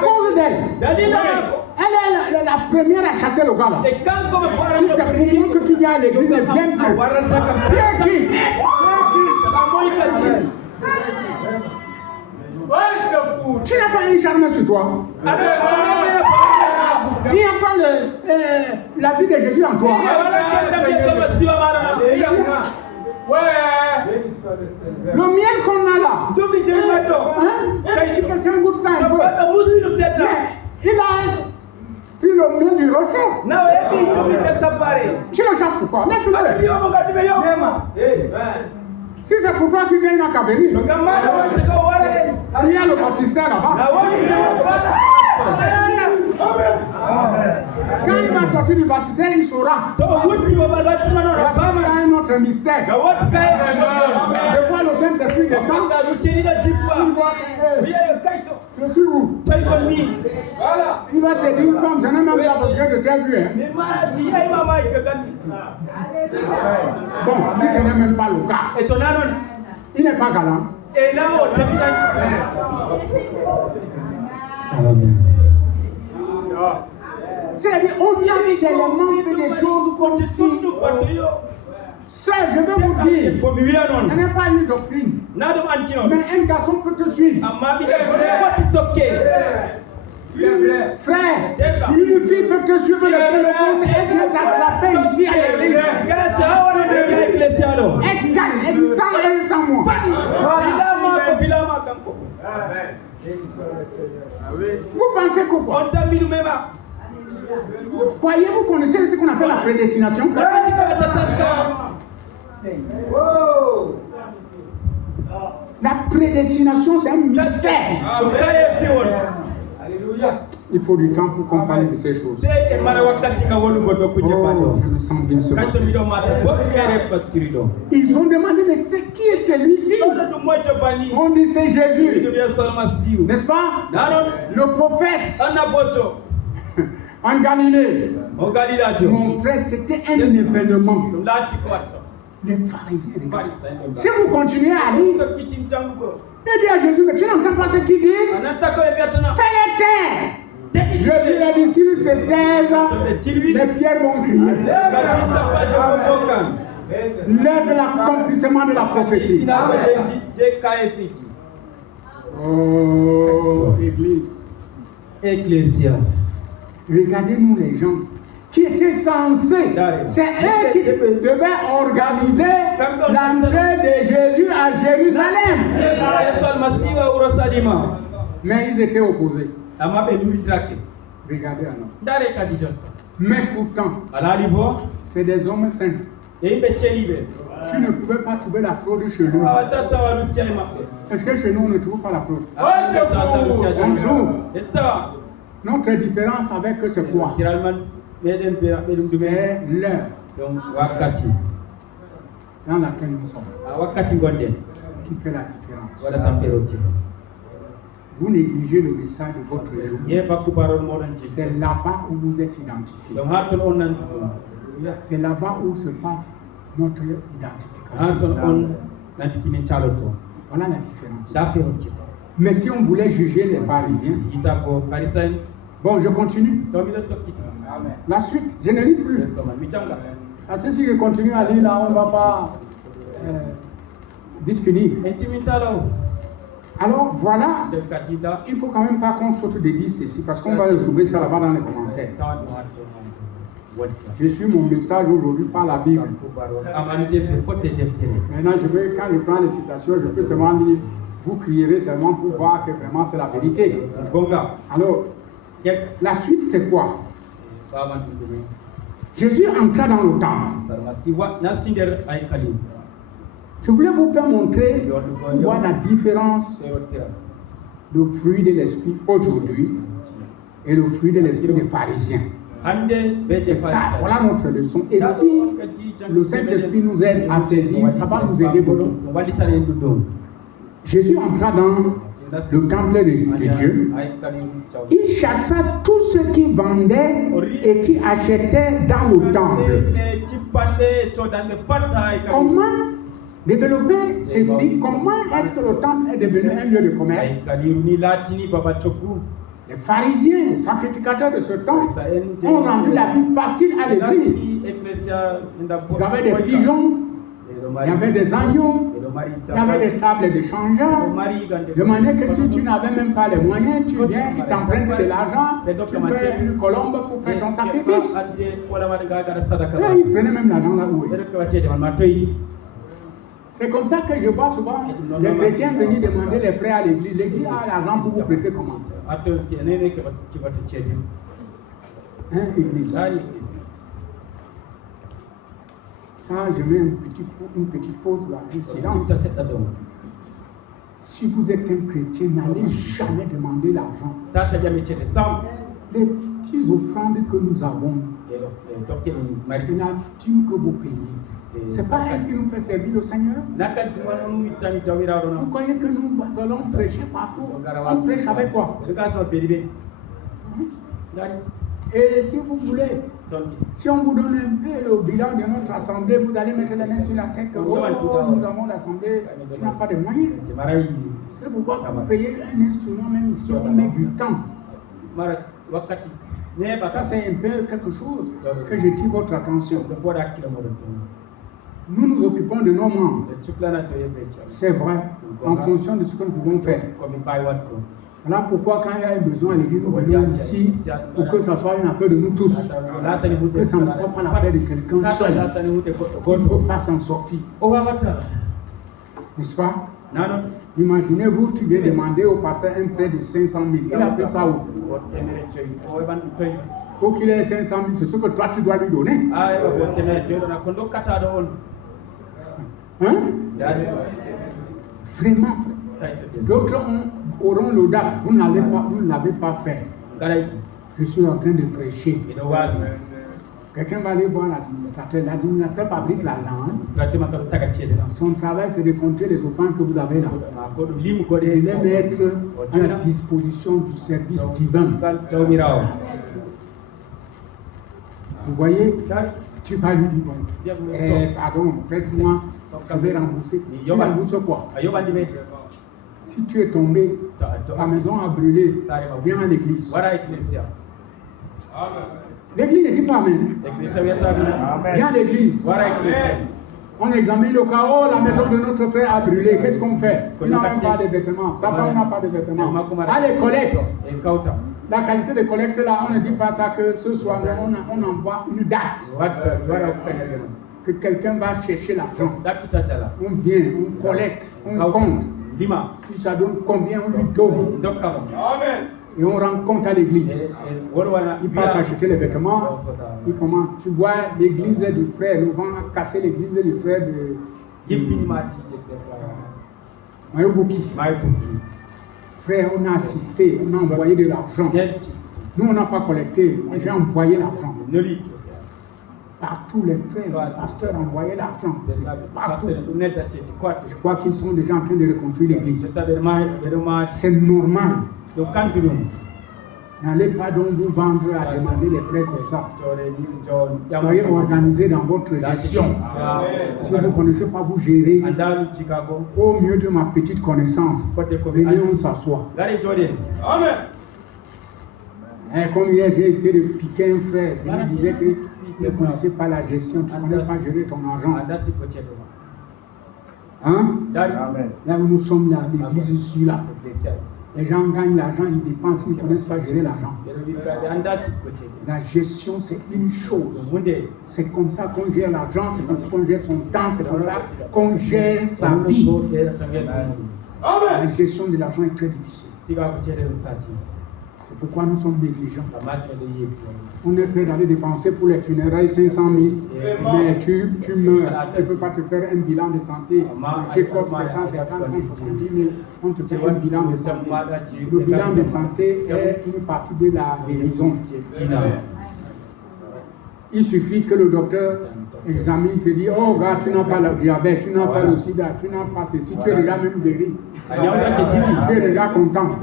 cause d'elle. Elle est la première à chasser le gars là. Si c'est pour moi que tu viens à l'église, c'est bien que. Tu n'as pas un charme sur toi. Il n'y a pas la vie de Jésus en toi. Le miel qu'on a là, quelqu'un goûte ça un peu. Il a pris le miel du rocher. Tu le chasses pourquoi? Laisse-le. Si c'est pour toi, tu viens à Cabrini. Il y a le baptistère là-bas. Quand il va sortir du baptistère, il saura. Il y a un autre mystère. De voir le Saint-Esprit descendre. Je suis où? Il va te dire, femme, je n'ai même pas besoin de t'avoir vu. Bon, si ce n'est même pas le cas, il n'est pas galant. C'est-à-dire, on a tellement fait des choses comme si. Seul, je vais vous dire, ce n'est pas une doctrine. Mais un garçon peut te suivre. Frère, une fille peut te suivre le monde et vient t'attraper ici à l'église. Elle gagne, elle sans moi. Vous pensez que quoi? Croyez-vous connaissez ce qu'on appelle la prédestination? La prédestination, c'est un mystère. Il faut du temps pour comprendre ces choses. Oh, je me sens bien ce matin. Ils ont demandé, mais c'est qui est celui-ci? On dit c'est Jésus. N'est-ce pas? Le prophète. En Galilée. Mon frère, c'était un événement. Les pharisiens. Si vous continuez à lire, il dit à Jésus, mais tu n'entends pas ce qu'il dit? Fais les taire. Jésus a dit, s'ils se taisent, les pierres vont crier. L'heure de l'accomplissement de la prophétie. Oh, Église. Ecclésia. Regardez-nous les gens qui étaient censés, c'est eux qui devaient organiser l'entrée de Jésus à Jérusalem. Mais ils étaient opposés. Regardez alors. Mais pourtant, c'est des hommes saints. Tu ne pouvais pas trouver la fraude chez nous. Est-ce que chez nous on ne trouve pas la fraude? On trouve. Notre différence avec eux, c'est quoi? C'est l'heure dans laquelle nous sommes qui fait la différence. Vous négligez le message de votre jour. C'est là-bas où vous êtes identifiés. C'est là-bas où se passe notre identification. Voilà la différence. Mais si on voulait juger les Parisiens, bon, je continue. La suite, je ne lis plus. Parce que si je continue à lire là, on ne va pas vite finir. Alors voilà, il ne faut quand même pas qu'on saute des 10 ici, parce qu'on va trouver ça là-bas dans les commentaires. Je suis mon message aujourd'hui par la Bible. Maintenant, quand je prends les citations, je peux seulement lire Vous crierez seulement pour voir que vraiment c'est la vérité. Alors, la suite c'est quoi? Jésus entra dans le temple. Je voulais vous faire montrer, voir la différence du fruit de l'esprit aujourd'hui et le fruit de l'esprit des pharisiens. C'est ça, voilà notre leçon. Et si le Saint-Esprit nous aide à saisir, ça va nous aider beaucoup. Jésus entra dans le temple de Dieu. Il chassa tous ceux qui vendaient et qui achetaient dans le temple. Comment développer ceci? Comment est-ce que le temple est devenu un lieu de commerce? Les pharisiens, sacrificateurs de ce temps, ont rendu la vie facile à l'église. Vous avez des pigeons, il y avait des agneaux, il y avait des tables d'échangeurs, de manière que si tu n'avais même pas les moyens, tu viens, ils t'empruntent de l'argent, tu fais une colombe pour faire ton sacrifice. Et ils prenaient même l'argent là où il est. C'est comme ça que je vois souvent les chrétiens venir demander les prêts à l'église. L'église a l'argent pour vous prêter comment? Hein, église. Ça, je mets une petite pause là, un silence. Si vous êtes un chrétien, n'allez jamais demander l'argent. Les petites offrandes que nous avons, la dîme que vous payez, c'est pas elle qui nous fait servir le Seigneur. Vous croyez que nous allons prêcher partout? On prêche avec quoi? Et si vous voulez, si on vous donne un peu le bilan de notre assemblée, vous allez mettre la main sur la tête. Oh, nous avons l'assemblée, tu n'as pas de moyens. C'est pourquoi vous payez un instrument, même si on met du temps. Ça, c'est un peu quelque chose que je tire votre attention. Nous nous occupons de nos membres. C'est vrai, en fonction de ce que nous pouvons faire. Voilà pourquoi quand il y a un besoin à l'église, nous venons ici pour que ça soit une affaire de nous tous. Que ça ne soit pas l'affaire de quelqu'un seul. Il ne peut pas s'en sortir. N'est-ce pas? Imaginez-vous, tu viens demander au pasteur un prêt de 500 000. Il a fait ça où? Faut qu'il ait 500 000, c'est ce que toi tu dois lui donner. Hein? Vraiment. D'autres auront l'audace. Vous ne l'avez pas fait. Je suis en train de prêcher. Quelqu'un va aller voir l'administrateur. L'administrateur fabrique la langue. Son travail, c'est de compter les offrandes que vous avez là. Et de les mettre à la disposition du service divin. Vous voyez, tu vas lui dire, pardon, prête-moi, je vais rembourser. Tu rembourses quoi? Si tu es tombé, ta maison a brûlé, viens à l'église. L'église ne dit pas amen. Viens à l'église. On examine le cas. Oh, la maison de notre frère a brûlé. Qu'est-ce qu'on fait? Il n'a même pas de vêtements. Sa femme n'a pas de vêtements. Allez, collecte. La qualité de collecte là, on ne dit pas ça que ce soir, on envoie une date. Que quelqu'un va chercher l'argent. On vient, on collecte, on compte. Si ça donne combien, on lui donne. Et on rend compte à l'église. Il passe acheter les vêtements. Il commence. Tu vois l'église du frère, le vent a cassé l'église du frère de Mayobuki. Frère, on a assisté, on a envoyé de l'argent. Nous, on n'a pas collecté, j'ai envoyé l'argent. Partout, les frères, les pasteurs envoyaient l'argent. Partout. Je crois qu'ils sont déjà en train de reconstruire l'église. C'est normal. N'allez pas donc vous vendre à demander les prêts comme ça. Soyez organisés dans votre gestion. Si vous ne connaissez pas vous gérer, au mieux de ma petite connaissance, venez, on s'assoit. Comme hier, j'ai essayé de piquer un frère. Il me disait que tu ne connaissais pas la gestion, tu ne connais pas gérer ton argent. Hein? Là où nous sommes là, l'église ici là. Les gens gagnent l'argent, ils dépensent, ils ne connaissent pas gérer l'argent. La gestion, c'est une chose. C'est comme ça qu'on gère l'argent, c'est comme ça qu'on gère son temps, c'est comme ça qu'on gère sa vie. La gestion de l'argent est très difficile. C'est pourquoi nous sommes négligents. On est prêt d'aller dépenser pour les funérailles 500 000, mais tu meurs. Tu ne peux pas te faire un bilan de santé. Tu coûtes 170 000, on te fait un bilan de santé. Le bilan de santé est une partie de la guérison. Il suffit que le docteur examine, te dit, oh gars, tu n'as pas le diabète, tu n'as pas le sida, tu n'as pas ceci, tu es déjà même guéri. Tu es déjà content.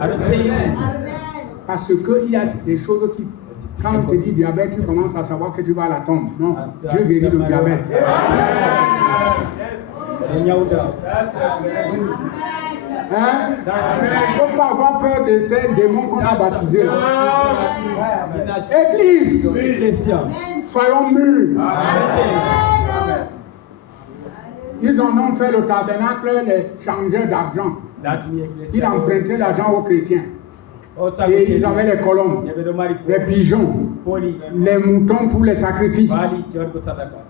Parce qu'il y a des choses qui, quand on te dit diabète, tu commences à savoir que tu vas à la tombe. Non, Dieu guérit le diabète. Hein? Il ne faut pas avoir peur de ces démons qu'on a baptisés là. Église, soyons mûrs. Ils en ont fait le tabernacle, les changeurs d'argent. Ils empruntaient l'argent aux chrétiens. Et ils avaient les colombes, les pigeons, les moutons pour les sacrifices.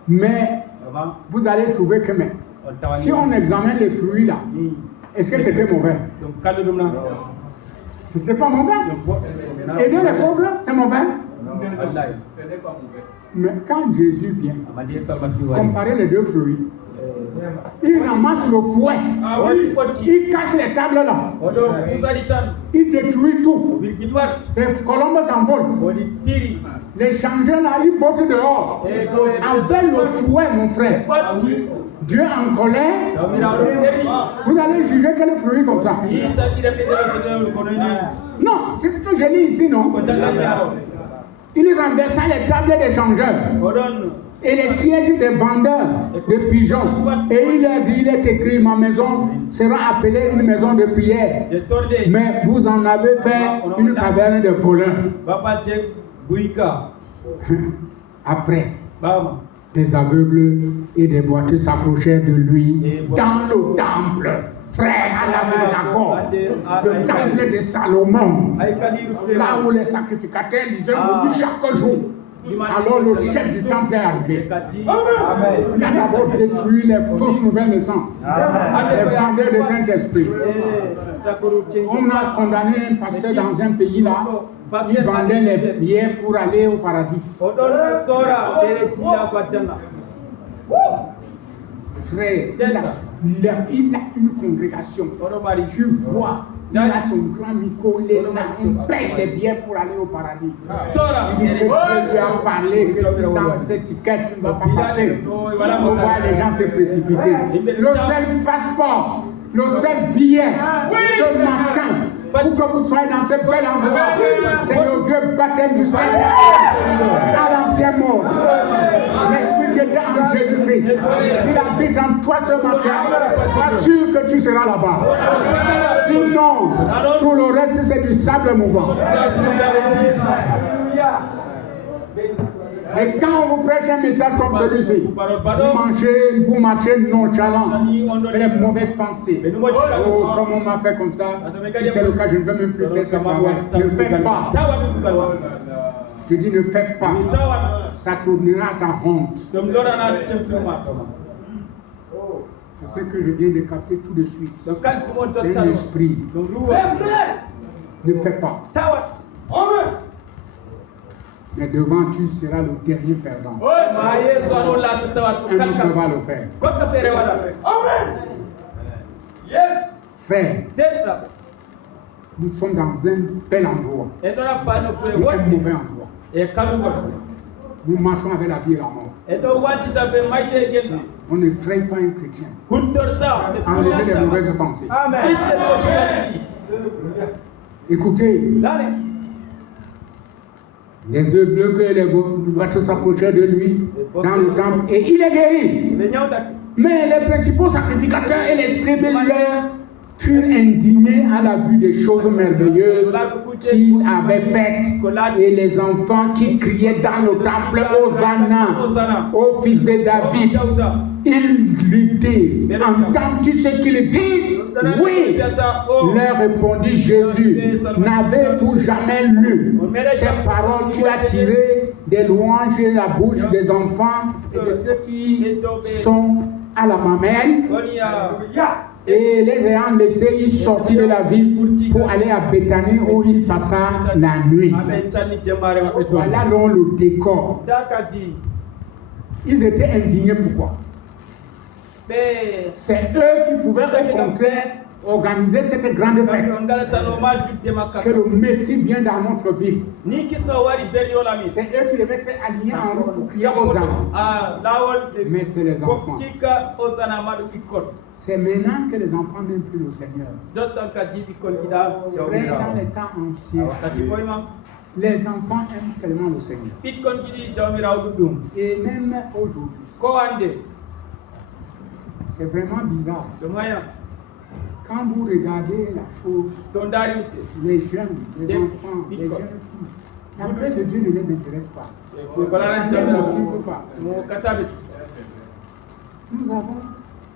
Mais vous allez trouver que même, si on examine les fruits là, est-ce que c'était mauvais? C'était pas mauvais. Aider les pauvres, c'est mauvais. Mais quand Jésus vient, comparer les deux fruits, il ramasse le fouet, il casse les tables là, il détruit tout, les colombes s'envolent, les changeurs là, ils bottent dehors, avec le fouet mon frère. Dieu en colère, vous allez juger quel fruit comme ça. Non, c'est ce que je lis ici, non? Il renversa les tables des changeurs et les sièges des vendeurs de pigeons. Et il leur dit, il est écrit, ma maison sera appelée une maison de prière. Mais vous en avez fait une caverne de voleurs. Après, des aveugles et des boiteux s'approchèrent de lui dans le temple. Frère, à la synagogue, le temple de Salomon, là où les sacrificateurs disaient chaque jour. Alors le chef du temple est arrivé. Il a d'abord détruit les fausses nouvelles naissances, les vendeurs de Saint-Esprit. On a condamné un pasteur dans un pays là, il vendait les billets pour aller au paradis. Frère, il a une congrégation. Tu vois, il a son grand micro, il est là, on paye des billets pour aller au paradis. Il dit que Dieu lui a parlé, que dans cette étiquette, tu ne vas pas passer. On voit les gens se précipiter. Le seul passeport, le seul billet, ce matin, pour que vous soyez dans ce bel endroit, c'est le vieux baptême du Seigneur à l'ancien mort. L'Esprit qui était en Jésus-Christ, il habite en toi ce matin, sois sûr que tu seras là-bas. Sinon, tout le reste c'est du sable mouvant. Et quand on vous prêche un message comme celui-ci, vous marchez nonchalant, avec les mauvaises pensées. Oh, comme on m'a fait comme ça, si c'est le cas, je ne veux même plus faire ce travail. Ne faites pas. Je dis ne faites pas. Ça tournera à ta honte. C'est ce que je viens de capter tout de suite. C'est un esprit. Ne fais pas. Mais devant tu seras le dernier perdant. Un autre va le faire. Frère, nous sommes dans un bel endroit. Un mauvais endroit. Nous marchons avec la vie et la mort. On ne fraye pas un chrétien. Enlevez les mauvaises pensées. Écoutez. Les aveugles et les boiteux s'approchaient de lui dans le temple et il est guéri. Mais les principaux sacrificateurs et les scribes furent indignés à la vue des choses merveilleuses qu'il avait faites et les enfants qui criaient dans le temple Hosanna au fils de David. Ils lui dirent, entends-tu ce qu'ils disent? Oui, leur répondit Jésus, n'avez-vous jamais lu ces paroles qu'il a tirées des louanges de la bouche des enfants et de ceux qui sont à la mamelle? Et les ayant laissés, il sortit de la ville pour aller à Béthanie où il passa la nuit. Voilà donc le décor. Ils étaient indignés, pourquoi? C'est eux qui pouvaient organiser cette grande fête. Que le Messie vient dans notre ville. C'est eux qui devaient être alignés en route pour crier aux enfants. Mais c'est les enfants. C'est maintenant que les enfants n'aiment plus le Seigneur. Dans les temps anciens, les enfants aiment tellement le Seigneur. Et même aujourd'hui, c'est vraiment bizarre. Quand vous regardez la chose, les jeunes, les enfants, les jeunes filles, la paix de Dieu ne les intéresse pas. Nous avons,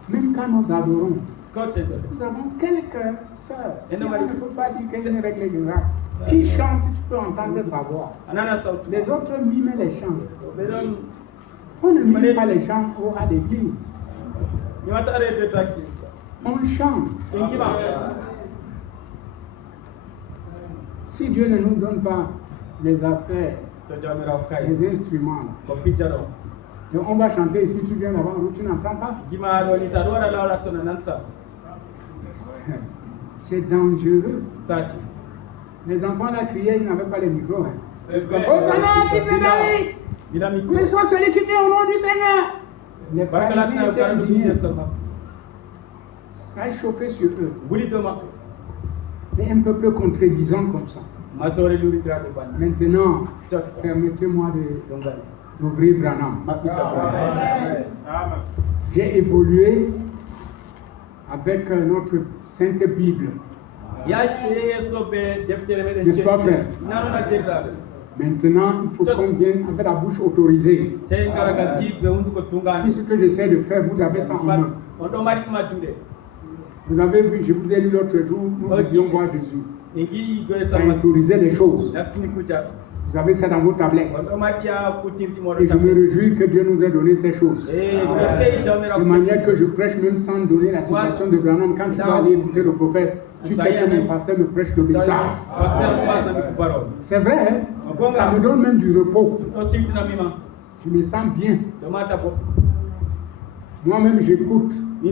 même quand nous adorons, nous avons quelques sœurs qui ne peut pas dire qu'elles ne règlent les miracles. Qui chantent, tu peux entendre sa voix. Les autres miment les chants. On ne mime pas les chants à l'église. On chante. Si Dieu ne nous donne pas les affaires, les instruments, donc on va chanter ici, tu viens là-bas, tu n'entends pas. C'est dangereux. Les enfants là criaient, ils n'avaient pas les micros. Hosanna, fils de David! Que soit celui qui vient au nom du Seigneur! Les pharisiens étaient indignés. Ça a chauffé sur eux. Mais un peuple contredisant comme ça. Maintenant, permettez-moi d'ouvrir Branham. J'ai évolué avec notre Sainte Bible. N'est-ce pas, frère? Maintenant, il faut qu'on vienne avec la bouche autorisée. Tout ce que j'essaie de faire, vous avez ça en main. Vous avez vu, je vous ai lu l'autre jour, nous devions voir Jésus. Ça autorisait les choses. Vous avez ça dans vos tablettes. Et je me réjouis que Dieu nous ait donné ces choses. De manière que je prêche même sans donner la citation de Branham. Quand tu vas aller écouter le prophète, tu sais que mon pasteur me prêche le message. C'est vrai, hein? Ça me donne même du repos. Je me sens bien. Moi-même, j'écoute. Je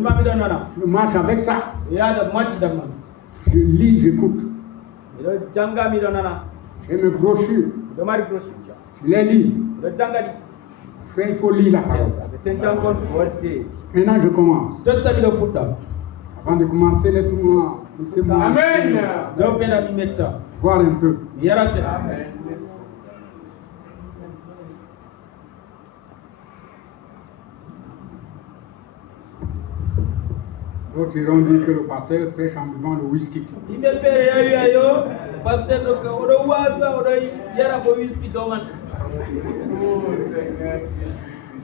marche avec ça. Je lis, j'écoute. J'ai mes brochures. Je les lis. Frère, il faut lire la parole. Maintenant, je commence. Avant de commencer, laissez-moi voir un peu. Amen. D'autres iront dire que le pasteur prêche en buvant le whisky.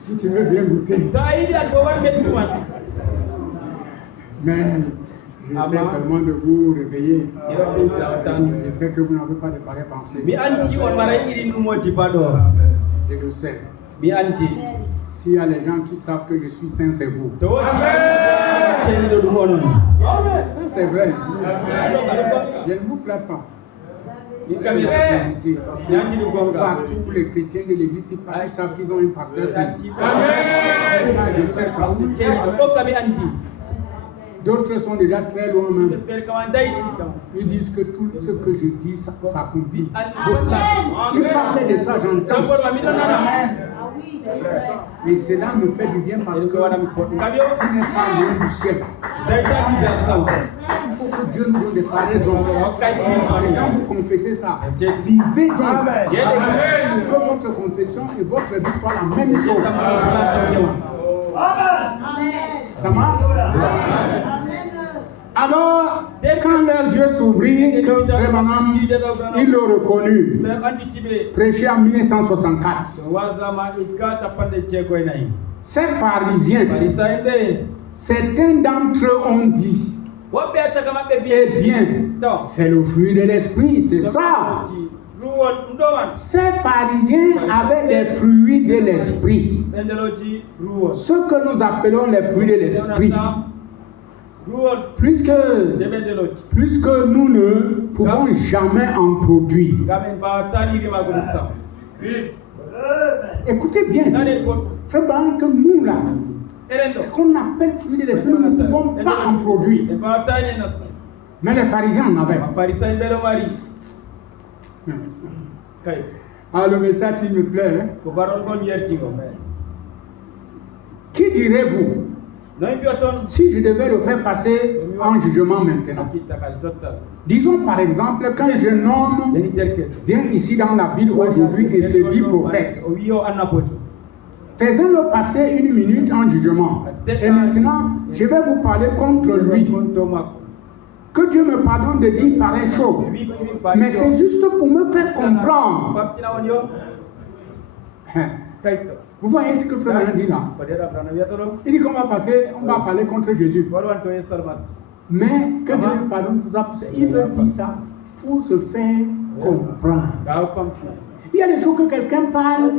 Si tu veux bien goûter. Mais j'essaie seulement de vous réveiller. Je sais que vous n'avez pas de pareilles pensées. Je le sais. S'il y a les gens qui savent que je suis saint, c'est vous. C'est vrai. Je ne vous plains pas. Tous les chrétiens de l'église, ils savent qu'ils ont un pasteur saint. Je sais ça. D'autres sont déjà très loin même. Ils disent que tout ce que je dis, ça s'accomplit. Ils parlent de ça, j'entends. Et cela me fait du bien parce que tu n'es pas loin du ciel. Il faut que Dieu nous donne des paraisons. Quand vous confessez ça, vivez donc. Que votre confession et votre vie soient la même chose. Ça marche? Alors, quand leurs yeux s'ouvrirent, ils l'ont reconnu. Prêché en 1964. Ces pharisiens, certains d'entre eux ont dit, eh bien, c'est le fruit de l'esprit, c'est ça. Ces pharisiens avaient les fruits de l'esprit. Ce que nous appelons les fruits de l'esprit. puisque nous ne pouvons jamais en produire. Écoutez bien, c'est bien que nous là, ce qu'on appelle fruit de l'esprit, nous ne pouvons pas en produire. Mais les pharisiens en avaient. Ah, le message s'il me plaît. Qui direz-vous si je devais le faire passer en jugement maintenant? Disons par exemple qu'un jeune homme vient ici dans la ville aujourd'hui et se dit prophète. Faisons-le passer 1 minute en jugement. Et maintenant, je vais vous parler contre lui. Que Dieu me pardonne de dire pareille chose. Mais c'est juste pour me faire comprendre. Vous voyez ce que Frère Alain dit là? Il dit qu'on va passer, on va parler contre Jésus. Mais que Dieu me pardonne pour ça. Il veut dire ça pour se faire comprendre. Il y a des choses que quelqu'un parle,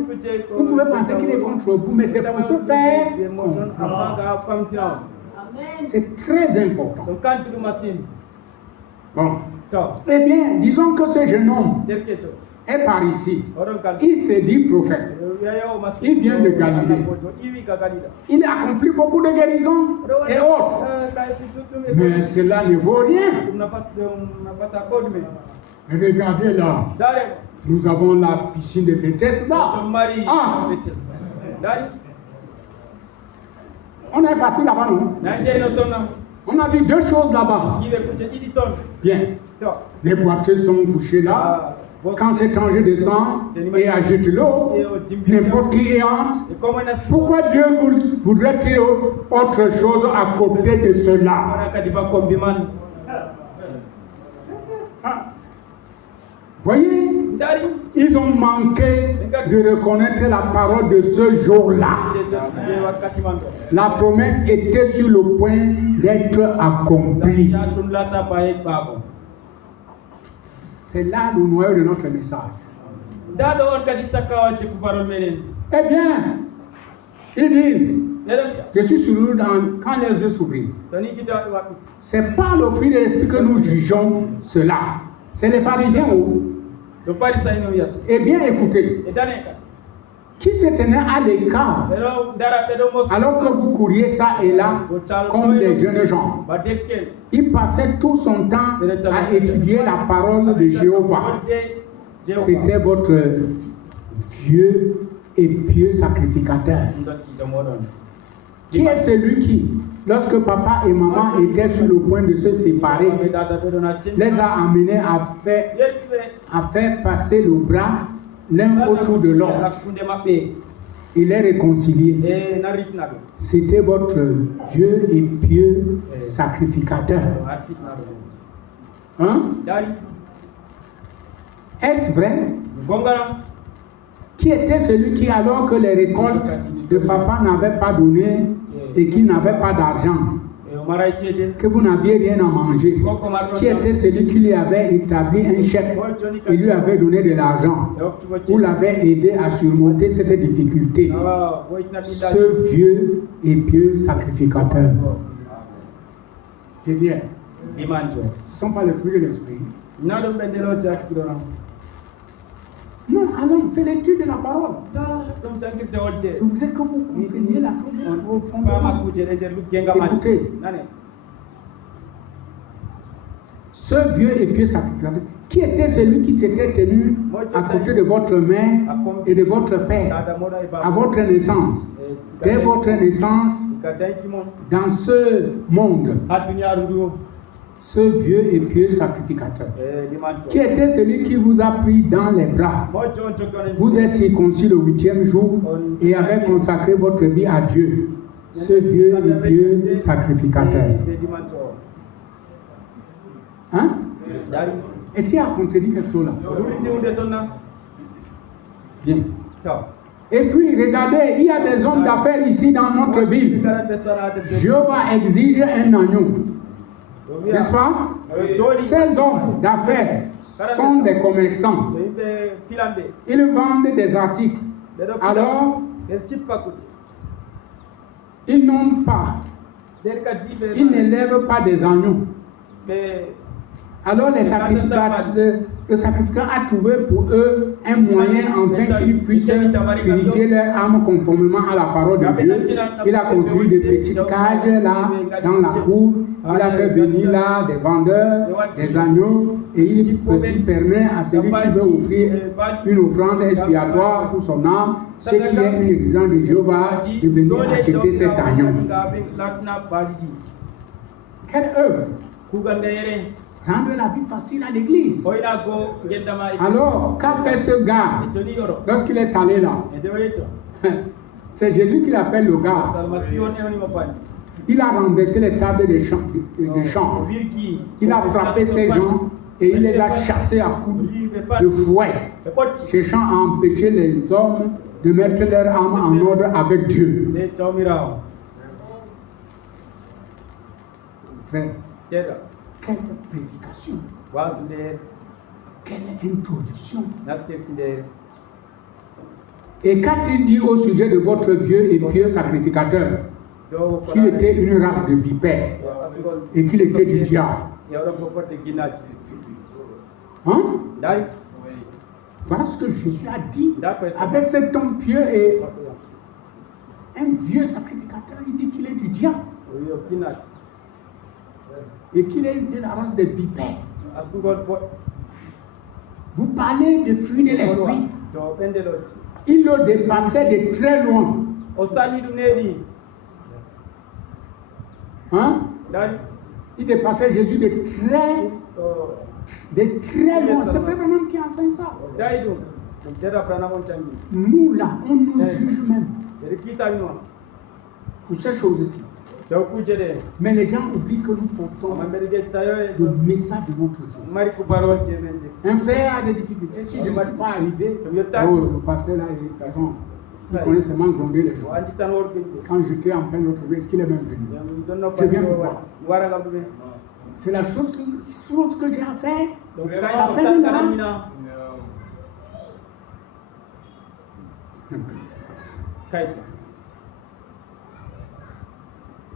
vous pouvez penser qu'il est contre vous, mais c'est pour se faire comprendre. C'est très important. Bon. Eh bien, disons que ce jeune homme est par ici. Il se dit prophète. Il vient de Galilée. Il a accompli beaucoup de guérisons et autres. Mais cela ne vaut rien. Regardez là. Nous avons la piscine de Bethesda. Ah. On est parti là-bas, non? On a vu 2 choses là-bas. Bien. Les boiteux sont couchés là. Quand cet ange descend et agite l'eau, n'importe qui entre. Pourquoi Dieu voudrait-il autre chose à côté de cela? Voyez, ils ont manqué de reconnaître la parole de ce jour-là. La promesse était sur le point d'être accomplie. C'est là le noyau de notre message. Eh bien, ils disent, je suis sur l'eau quand les yeux s'ouvrent. C'est pas le fruit de l'esprit que nous jugeons cela. C'est les pharisiens. Eh bien, écoutez, qui se tenait à l'écart alors que vous couriez ça et là comme des jeunes gens? Il passait tout son temps à étudier la parole de Jéhovah. C'était votre vieux et pieux sacrificateur. Qui est celui qui, lorsque papa et maman étaient sur le point de se séparer, les a amenés à faire passer le bras l'un autour de l'autre? Il est réconcilié. C'était votre vieux et pieux sacrificateur. Hein? Est-ce vrai? Qui était celui qui, alors que les récoltes de papa n'avaient pas donné et qui n'avait pas d'argent, que vous n'aviez rien à manger, qui était celui qui lui avait établi un chèque et lui avait donné de l'argent, ou l'avait aidé à surmonter cette difficulté? Ce vieux et pieux sacrificateur. C'est bien. Ce ne sont pas les fruits de l'esprit. Non, allons, c'est l'étude de la parole. Je voudrais que vous compreniez la chose. Écoutez, ce vieux et pieux sacrificateur, qui était celui qui s'était tenu à côté de votre mère et de votre père à votre naissance, dès votre naissance dans ce monde? Ce vieux et pieux sacrificateur, qui était celui qui vous a pris dans les bras, vous êtes circoncis le 8e jour et avez consacré votre vie à Dieu. Ce vieux et pieux sacrificateur. Hein? Est-ce qu'il a contredit quelque chose là? Bien. Et puis, regardez, il y a des hommes d'affaires ici dans notre ville. Jéhovah exige un agneau. N'est-ce pas? Ces hommes d'affaires sont des commerçants. Ils vendent des articles. Alors, ils n'ont pas Ils n'élèvent pas des agneaux. Alors le sacrificateur a trouvé pour eux un moyen afin qu'ils puissent purifier leur âme conformément à la parole de Dieu. Il a construit des petites cages là, dans la cour. Il a fait venir là des vendeurs, des agneaux, et il permet à celui qui veut offrir une offrande expiatoire pour son âme, ce qui est une exigence de Jéhovah, de venir acheter cet agneau. Quelle œuvre! Rendre la vie facile à l'église. Alors, qu'a fait ce gars lorsqu'il est allé là? C'est Jésus qui l'appelle le gars. Il a renversé les tables des champs. Il a frappé ces gens et il les a chassés à coups de fouet, cherchant à empêcher les hommes de mettre leur âme en ordre avec Dieu. Frère, quelle prédication, quelle introduction. Et qu'a-t-il dit au sujet de votre vieux et pieux sacrificateur, qu'il était une race de vipères et qu'il était du diable? Hein? Voilà ce que Jésus a dit avec cet homme pieux et un vieux sacrificateur. Il dit qu'il est du diable et qu'il est de la race des vipères. Vous parlez de fruits de l'esprit. Il le dépassait de très loin. Hein? Il dépassait Jésus de très loin. C'est vraiment qui enseigne ça. Nous là, on nous juge même pour ces choses-ci. Mais les gens oublient que nous portons le message de notre jour. Un frère a des difficultés. Si je ne suis pas arrivé, le pasteur là, il connaît seulement gronder les gens. Quand j'étais en plein l'autre jour, est-ce qu'il est même venu? Je viens pour voir. C'est la chose que j'ai à faire.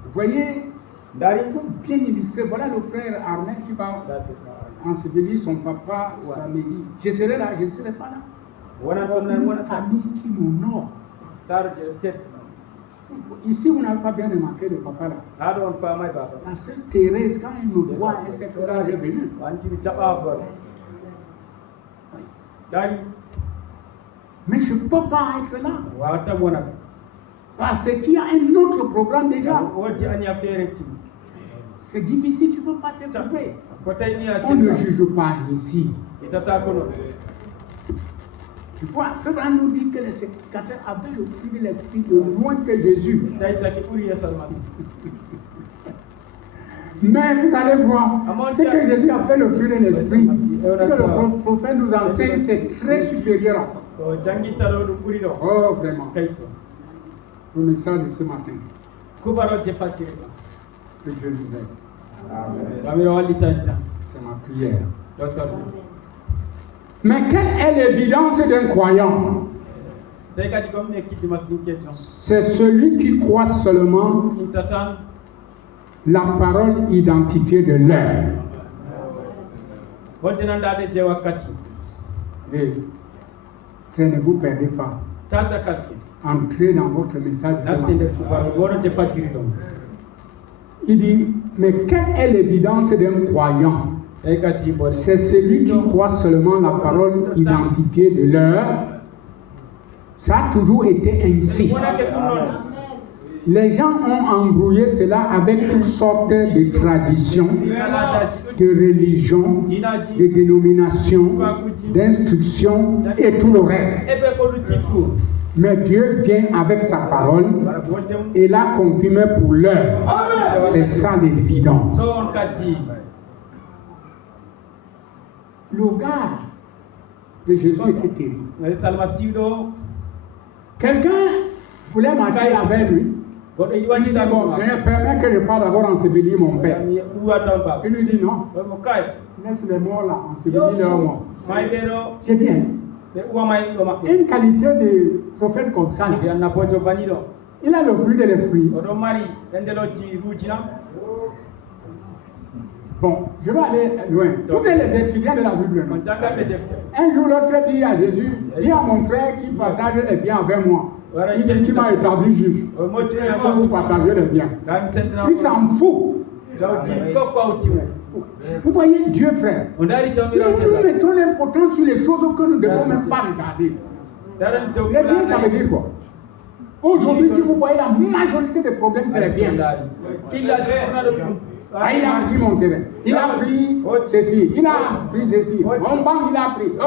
Vous voyez, pour bien illustrer, voilà le frère Armel qui va ensevelir son papa samedi. Je serai là, je ne serai pas là. Une famille qui m'honore. Ici, vous n'avez pas bien remarqué le papa là. La sœur Thérèse, quand elle me voit, elle sait que là, elle est venue. Mais je ne peux pas être là. Parce qu'il y a un autre programme déjà. C'est difficile, tu ne peux pas te trouver. On ne juge pas ici. Tu vois, Frère nous dit que les sacrificateurs avaient le fruit de l'esprit de loin que Jésus. Mais vous allez voir, ce que Jésus a fait le fruit de l'esprit, ce que le prophète nous enseigne, c'est très supérieur à ça. Oh, vraiment. Le message de ce matin. Que Dieu nous aide. C'est ma prière. Mais quelle est l'évidence d'un croyant? C'est celui qui croit seulement la parole identifiée de l'heure. Et ne vous perdez pas. Entrez dans votre message. Il dit, mais quelle est l'évidence d'un croyant? C'est celui qui croit seulement la parole identifiée de l'heure. Ça a toujours été ainsi. Les gens ont embrouillé cela avec toutes sortes de traditions, de religions, de dénominations, d'instructions et tout le reste. Mais Dieu vient avec sa parole et la confirme pour l'heure. C'est ça l'évidence. Le gars de Jésus était terrible. Quelqu'un voulait marcher avec lui. Il dit, bon, Seigneur, permets que je parte d'abord ensevelir mon père. Il lui dit, non, laisse les morts là, ensevelir leurs morts. J'ai dit, une qualité de prophète comme ça, Il a le fruit de l'esprit. Bon, je vais aller loin. Tous les étudiants de la Bible. Un jour, l'autre dit à Jésus, dis à mon frère qui partage les biens avec moi. Il dit qu'il m'a établi juge. Vous partagez les biens. Il s'en fout. Vous voyez Dieu, frère. Nous mettons l'importance sur les choses que nous ne devons même pas regarder. Les biens, ça veut dire quoi? Aujourd'hui, si vous voyez la majorité des problèmes, c'est les biens. Ah, il a pris mon terrain, il a pris ceci, il a pris ceci, mon banque il a pris. On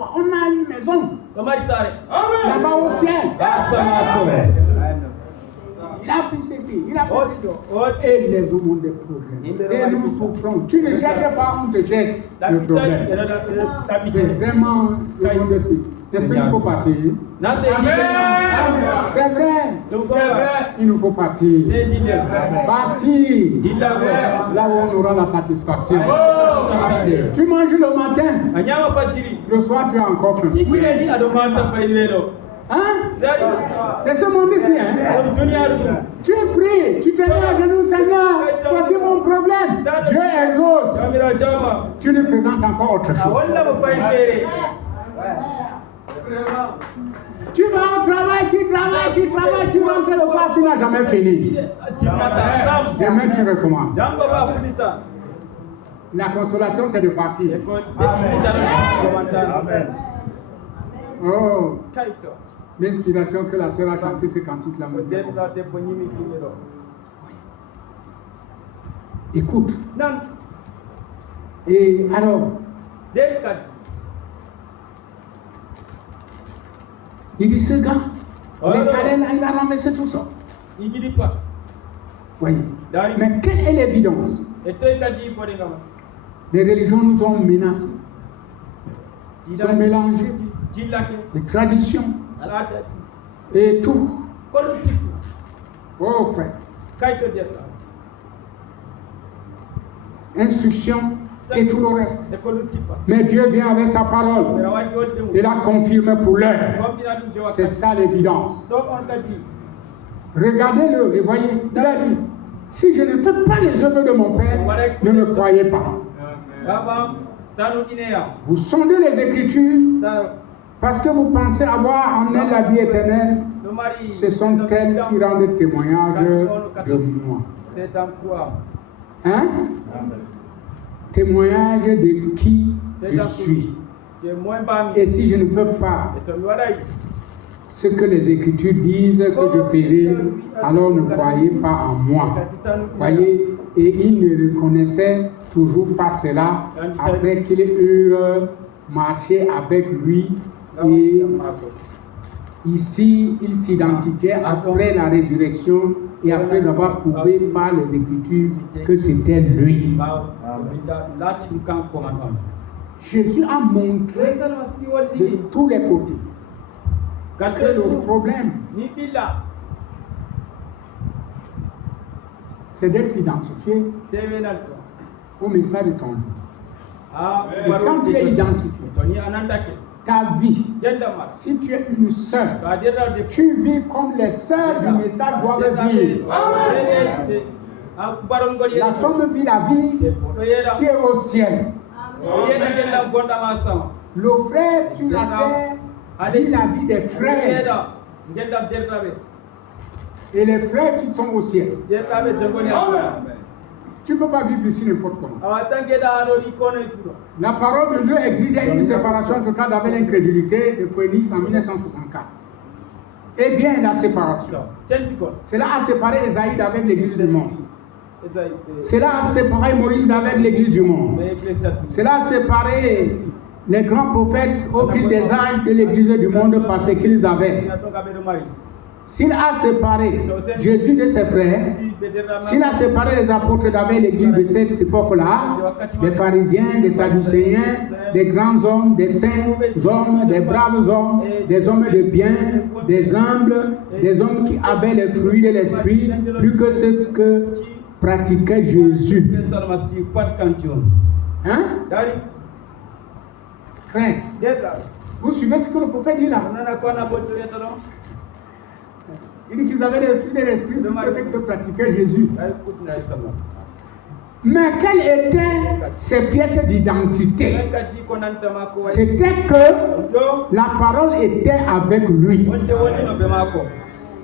a une maison là-bas au ciel. Il a pris ceci, il a pris ceci. Et les hommes ont des problèmes. Et nous souffrons. Tu ne cherches pas, on te cherche le problème. C'est vraiment le monde de ci. Est-ce qu'il faut partir? C'est vrai. Il nous faut partir. Partir. Là où on aura la satisfaction. Tu manges le matin. Le soir, tu as encore faim. Hein? C'est ce monde ici, hein? Tu es pris, tu te mets à genoux, Seigneur, voici mon problème. Dieu exauce. Tu lui présentes encore autre chose. Tu vas au travail, tu rentres le soir, tu n'as jamais fini. Demain, tu recommences. La consolation, c'est de partir. Oh, l'inspiration que la sœur a chanté, c'est cantique la musique. Écoute. Et alors, il dit ce gars, les câlins, il a ramassé tout ça. Oui. Mais quelle est l'évidence? Les religions nous ont menacés. Ils ont mélangé les traditions et tout. Oh frère. Instruction et tout le reste. Mais Dieu vient avec sa parole. Il a confirmé pour l'heure. C'est ça l'évidence. Regardez-le et voyez. Il a dit, si je ne fais pas les œuvres de mon Père, ne me croyez pas. Vous sondez les Écritures parce que vous pensez avoir en elles la vie éternelle. Ce sont elles qui rendent témoignage de moi. Hein? Témoignage de qui je suis. Et si je ne peux pas ce que les Écritures disent que je ferai, alors ne croyez pas en moi. Voyez, et il ne reconnaissait toujours pas cela après qu'il eut marché avec lui. Et ici, il s'identifiait après la résurrection et après avoir prouvé par les Écritures que c'était lui. Jésus a montré de tous les côtés que le problème, c'est d'être identifié au message de ton vie. Et quand tu es identifié, ta vie, si tu es une sœur, tu vis comme les sœurs du message doivent vivre. La femme vit la vie qui est au ciel. Le frère sur la terre vit la vie des frères. Et les frères qui sont au ciel. Tu ne peux pas vivre ici n'importe comment. La parole de Dieu exigeait une séparation totale avec l'incrédulité de Phoenix en 1964. Et bien la séparation. Cela a séparé Esaïe avec l'église du monde. Cela a séparé Moïse avec l'église du monde. Cela a séparé les grands prophètes au fil des âges de l'église du monde parce qu'ils avaient. S'il a séparé Jésus de ses frères, s'il a séparé les apôtres d'avec l'église de cette époque-là, des pharisiens, des sadducéens, des grands hommes, des saints hommes, des braves hommes, des hommes de bien, des humbles, des hommes qui avaient les fruits de l'esprit, plus que ce que pratiquait Jésus. Hein? Frère, vous suivez ce que le prophète dit là? Il dit qu'ils avaient des fruits de l'esprit, c'est ce que pratiquait Jésus. Mais quelles étaient ces pièces d'identité? C'était que la parole était avec lui.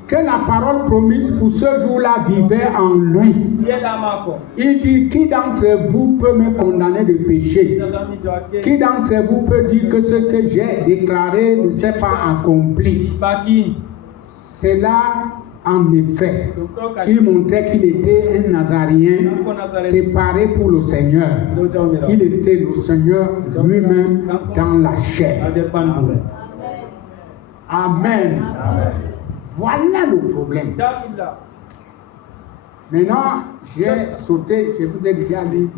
Que la parole promise pour ce jour-là vivait en lui. Il dit, qui d'entre vous peut me condamner de péché? Qui d'entre vous peut dire que ce que j'ai déclaré ne s'est pas accompli? C'est là, en effet, il montrait qu'il était un Nazarien séparé pour le Seigneur. Il était le Seigneur lui-même dans la chair. Amen. Voilà le problème. Maintenant, j'ai sauté, je vous ai déjà dit,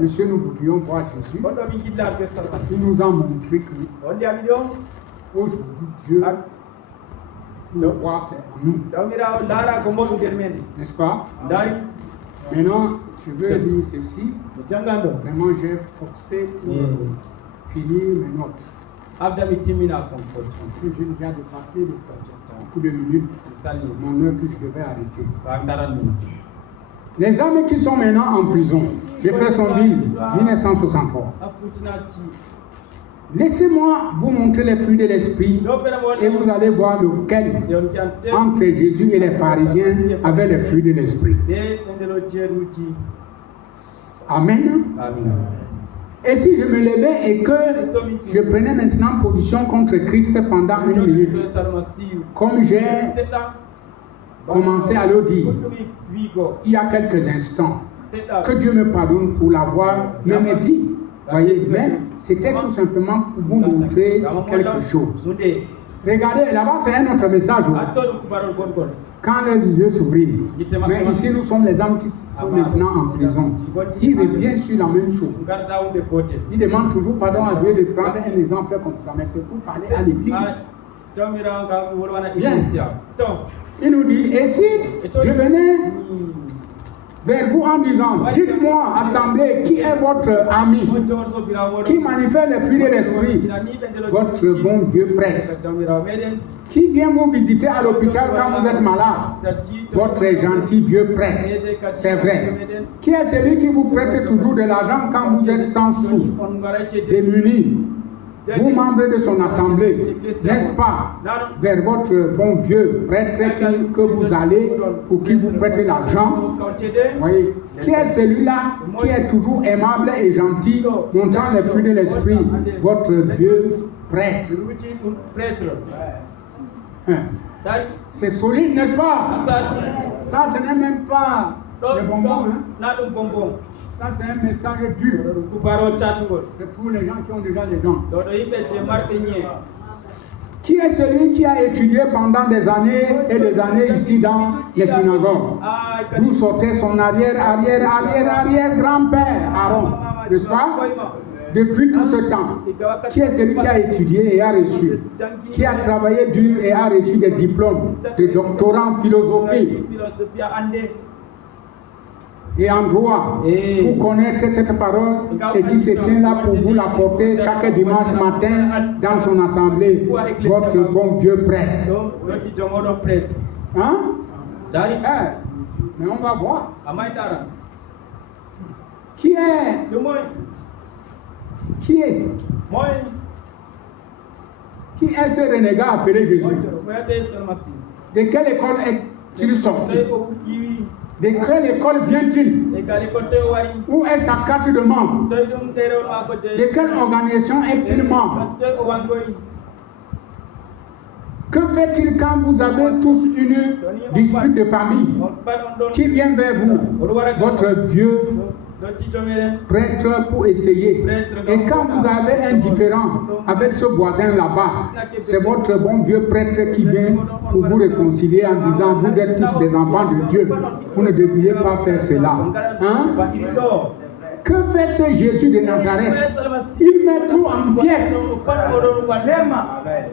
monsieur, nous voulions voir Jésus. Il nous a montré que aujourd'hui, Dieu nous voit en nous. N'est-ce pas? Maintenant, je veux dire ceci. Vraiment, j'ai forcé pour finir mes notes. Parce que j'ai déjà dépassé beaucoup de minutes, mon heure que je devais arrêter. Les hommes qui sont maintenant en prison, j'ai fait son livre 1963. Laissez-moi vous montrer les fruits de l'esprit et vous allez voir lequel entre Jésus et les pharisiens avait les fruits de l'esprit. Amen. Et si je me levais et que je prenais maintenant position contre Christ pendant une minute, comme j'ai commencé à le dire il y a quelques instants, que Dieu me pardonne pour l'avoir même dit, voyez, mais c'était tout simplement pour vous montrer quelque chose. Regardez, là-bas c'est un autre message. Quand les yeux s'ouvrirent, mais ici nous sommes les hommes qui sont maintenant en prison. Il revient sur la même chose. Il demande toujours pardon à Dieu de prendre un exemple comme ça, mais c'est pour parler à l'église. Bien. Il nous dit, et si je venais vers vous en disant, dites-moi, assemblée, qui est votre ami, qui manifeste les fruits de l'esprit, votre bon Dieu prêtre, qui vient vous visiter à l'hôpital quand vous êtes malade, votre gentil Dieu prêtre, c'est vrai. Qui est celui qui vous prête toujours de l'argent quand vous êtes sans sous, démunis, vous membres de son assemblée, n'est-ce pas, vers votre bon Dieu prêtre que vous allez pour qu'il vous prête l'argent? Voyez, qui est celui-là qui est toujours aimable et gentil, montrant les fruits de l'esprit, votre Dieu prêtre? C'est solide, n'est-ce pas? Ça, ce n'est même pas le bonbon. Hein? Ça, c'est un message dur. C'est pour les gens qui ont déjà les dents. Qui est celui qui a étudié pendant des années et des années ici dans les synagogues? D'où sortait son arrière grand-père, Aaron, n'est-ce pas? Depuis tout ce temps, qui est celui qui a étudié et a reçu, qui a travaillé dur et a reçu des diplômes de doctorat en philosophie et en droit, pour connaître cette parole et qui se tient là pour vous la porter chaque dimanche matin dans son assemblée, votre bon Dieu prêtre. Hein? Mais on va voir. Qui est ce renégat appelé Jésus? De quelle école est-il sorti? De quelle école vient-il? Où est sa carte de membre? De quelle organisation est-il membre? Que fait-il quand vous avez tous une dispute de famille? Qui vient vers vous? Votre Dieu prêtre pour essayer. Et quand vous avez un différend avec ce voisin là-bas, c'est votre bon Dieu prêtre qui vient pour vous réconcilier en disant, vous êtes tous des enfants de Dieu, vous ne devriez pas faire cela. Hein? Que fait ce Jésus de Nazareth? Il met tout en pièces.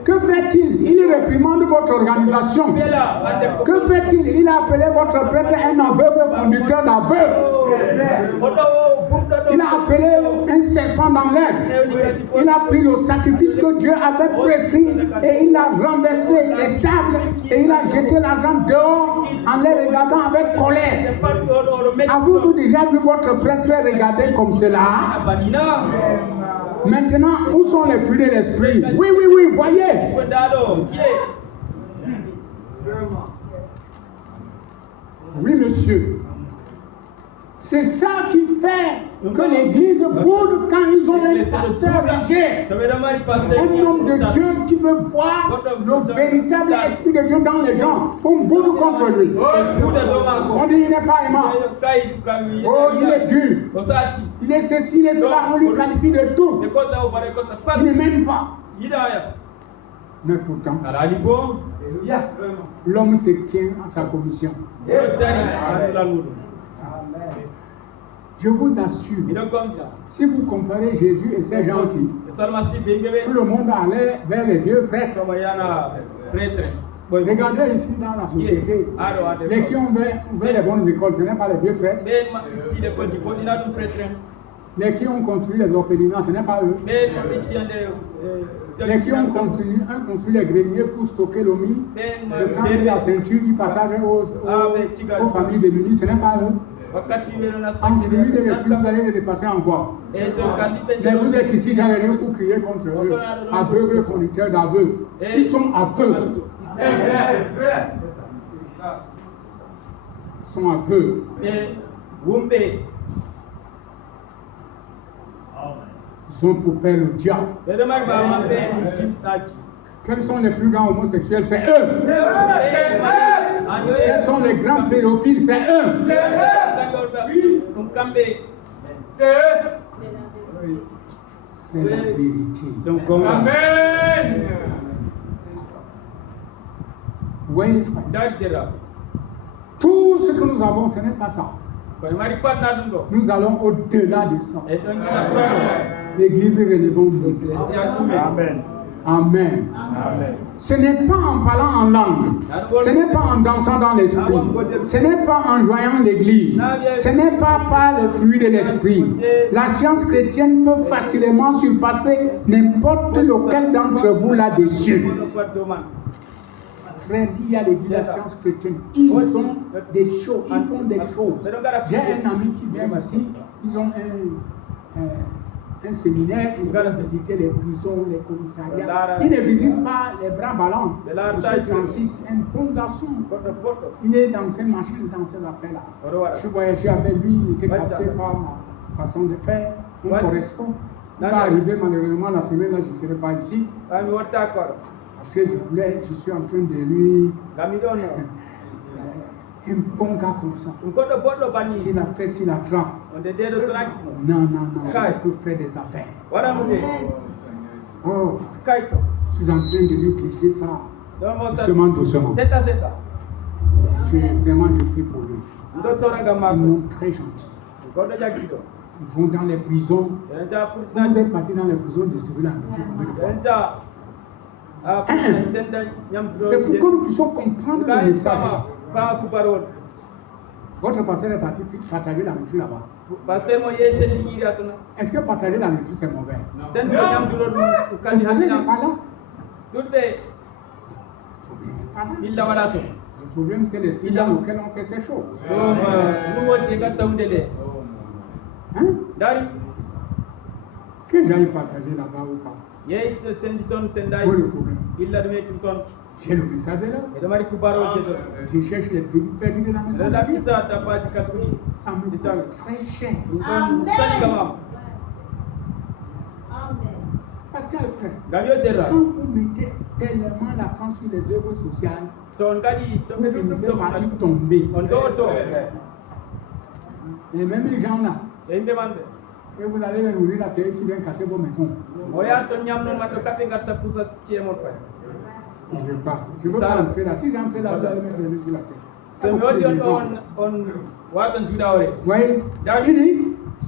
Que fait-il? Il réprimande votre organisation. Que fait-il? Il a appelé votre prêtre un aveugle conducteur d'aveugle. Il a appelé un serpent dans l'air. Il a pris le sacrifice que Dieu avait prescrit et il a renversé les tables et il a jeté l'argent dehors en les regardant avec colère. Avez-vous déjà vu votre prêtre regarder comme cela? Maintenant, où sont les fruits de l'esprit? Oui, oui, oui, voyez. Oui, monsieur. C'est ça qui fait que l'église boude quand ils ont un pasteur âgé. Un homme de Dieu qui veut voir le véritable esprit de Dieu dans les gens. On boude contre lui. On dit il n'est pas aimant. Oh, il est dur. Il est ceci, il est cela. On lui qualifie de tout. Il ne m'aime pas. Mais pourtant, l'homme se tient à sa commission. Je vous assure, si vous comparez Jésus et ces gens-ci, tout le monde allait vers les vieux prêtres. Regardez ici dans la société, les qui ont ouvert les bonnes écoles, ce n'est pas les vieux prêtres. Les qui ont construit les orphelinats, ce n'est pas eux. Les qui ont construit les greniers pour stocker le mie, le camp de la ceinture qui partage aux familles démunies, ce n'est pas eux. Entre lui et les flux, vous allez les dépasser encore. Mais vous êtes ici, j'allais rien pour crier contre eux. Aveugles, conducteurs d'aveugles. Ils sont aveugles. Ils sont aveugles. Ils sont pour faire le diable. Quels sont les plus grands homosexuels? C'est eux. Quels sont les grands pédophiles? C'est eux. C'est eux. C'est la vérité. Amen. Oui, frère. Tout ce que nous avons, ce n'est pas ça. Nous allons au-delà de ça. L'église relevons-nous. Amen. Amen. Amen. Ce n'est pas en parlant en langue, ce n'est pas en dansant dans l'esprit, ce n'est pas en joignant l'église, ce n'est pas par le fruit de l'esprit. La science chrétienne peut facilement surpasser n'importe lequel d'entre vous là-dessus. Frère, il y a l'église de la science chrétienne, ils ont des choses, ils font des choses. J'ai un ami qui vient ici, ils ont un séminaire, ils vont visiter les prisons, les commissariats. Il ne visite pas les bras ballants. M. Francis, un bon garçon. Il est dans ses machines, dans ces affaires-là. Je voyageais avec lui, il était capté par ma façon de faire. On correspond. Il va arriver malheureusement la semaine, là, je ne serai pas ici. Parce que je suis en train de lui. Un bon gars comme ça. S'il a fait, s'il a trappé. Non, il peut faire des affaires. Oh, je suis en train de lui glisser ça. Doucement. Vraiment, je prie pour lui. Ils sont très gentils. Ils vont dans les prisons. Vous êtes partis dans les prisons distribuer la nourriture. C'est pour que nous puissions comprendre le message. Votre pasteur est parti partager la nourriture là-bas. Est-ce que partager la nourriture c'est mauvais? Le problème n'est pas là. Le problème c'est l'esprit dans lequel on fait ces choses. Hein? Que j'aille partager là-bas ou pas? Où est le problème? J'ai le message là. Je cherche les pays perdus de la maison. Ça me coûte très cher. Parce que frère, quand vous mettez tellement l'accent sur les œuvres sociales, vous finissez par y tomber. Et même les gens là, et vous allez les nourrir là, c'est eux qui viennent casser vos maisons. Je passe. Je veux pas entrer là. Si j'entre là, vous allez mettre les mains sur la tête. Oui, il dit,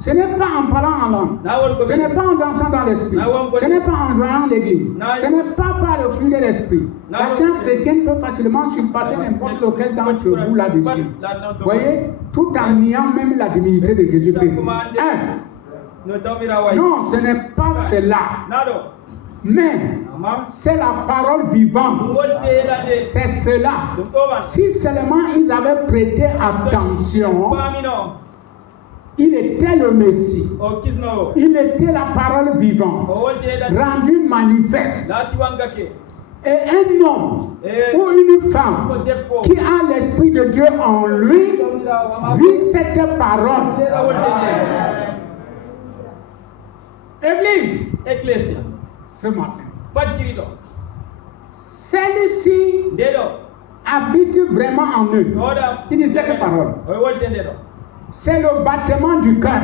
ce n'est pas en parlant en langue, ce n'est pas en dansant dans l'esprit, ce n'est pas en joignant l'église, ce n'est pas par le fruit de l'esprit. La science chrétienne peut facilement surpasser n'importe lequel d'entre vous là-dessus. Voyez, tout en niant même la divinité de Jésus-Christ. Non, ce n'est pas cela. Mais c'est la parole vivante. C'est cela. Si seulement ils avaient prêté attention, il était le Messie. Il était la parole vivante, rendue manifeste. Et un homme ou une femme qui a l'Esprit de Dieu en lui vit cette parole. Église, ce matin, celle-ci habite vraiment en eux. Il dit cette parole. C'est le battement du cœur.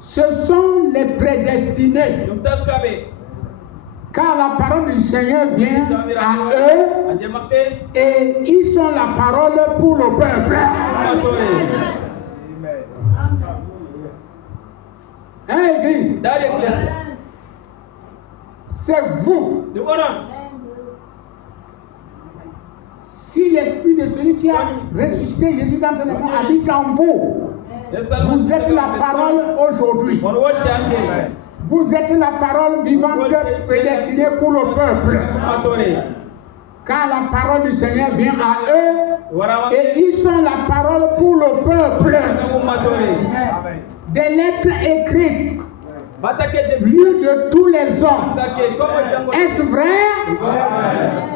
Ce sont les prédestinés. Car la parole du Seigneur vient à eux et ils sont la parole pour le peuple. Hein, Église? C'est vous. Si l'esprit de celui qui a ressuscité Jésus d'entraînement habite en vous, vous êtes la parole aujourd'hui. Vous êtes la parole vivante prédestinée pour le peuple. Car la parole du Seigneur vient à eux et ils sont la parole pour le peuple. Des lettres écrites, lues de tous les hommes. Est-ce vrai?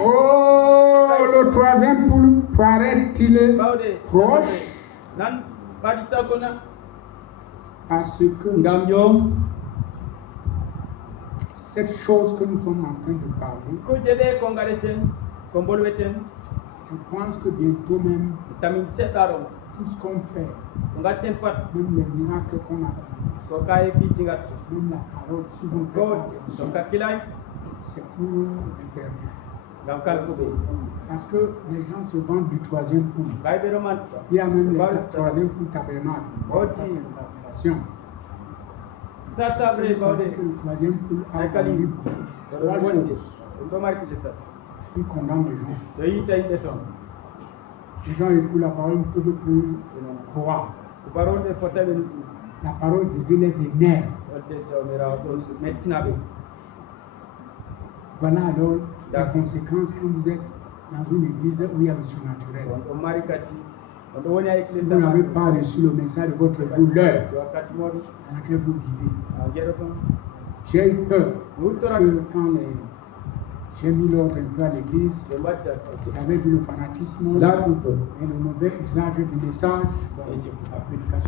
Oh, le troisième poule paraît-il proche? Parce que cette chose que nous sommes en train de parler, je pense que bientôt même, tout ce qu'on fait, même les miracles qu'on a fait, même la parole, si vous faites, c'est pour l'éternel. Parce que les gens se vendent du troisième poule. Il y a même le troisième poule tabernacle. Attention. Le troisième poule a connu trois choses. Il condamne les gens. Les gens écoutent la parole, ne peuvent plus croire. La parole de Dieu les vénère. Voilà alors la conséquence quand vous êtes dans une église où il y a le surnaturel. Vous n'avez pas reçu le message de votre douleur dans laquelle vous vivez. J'ai eu peur parce que quand j'ai mis l'ordre un peu à l'église, j'avais vu le fanatisme et le mauvais usage du message, la prédication.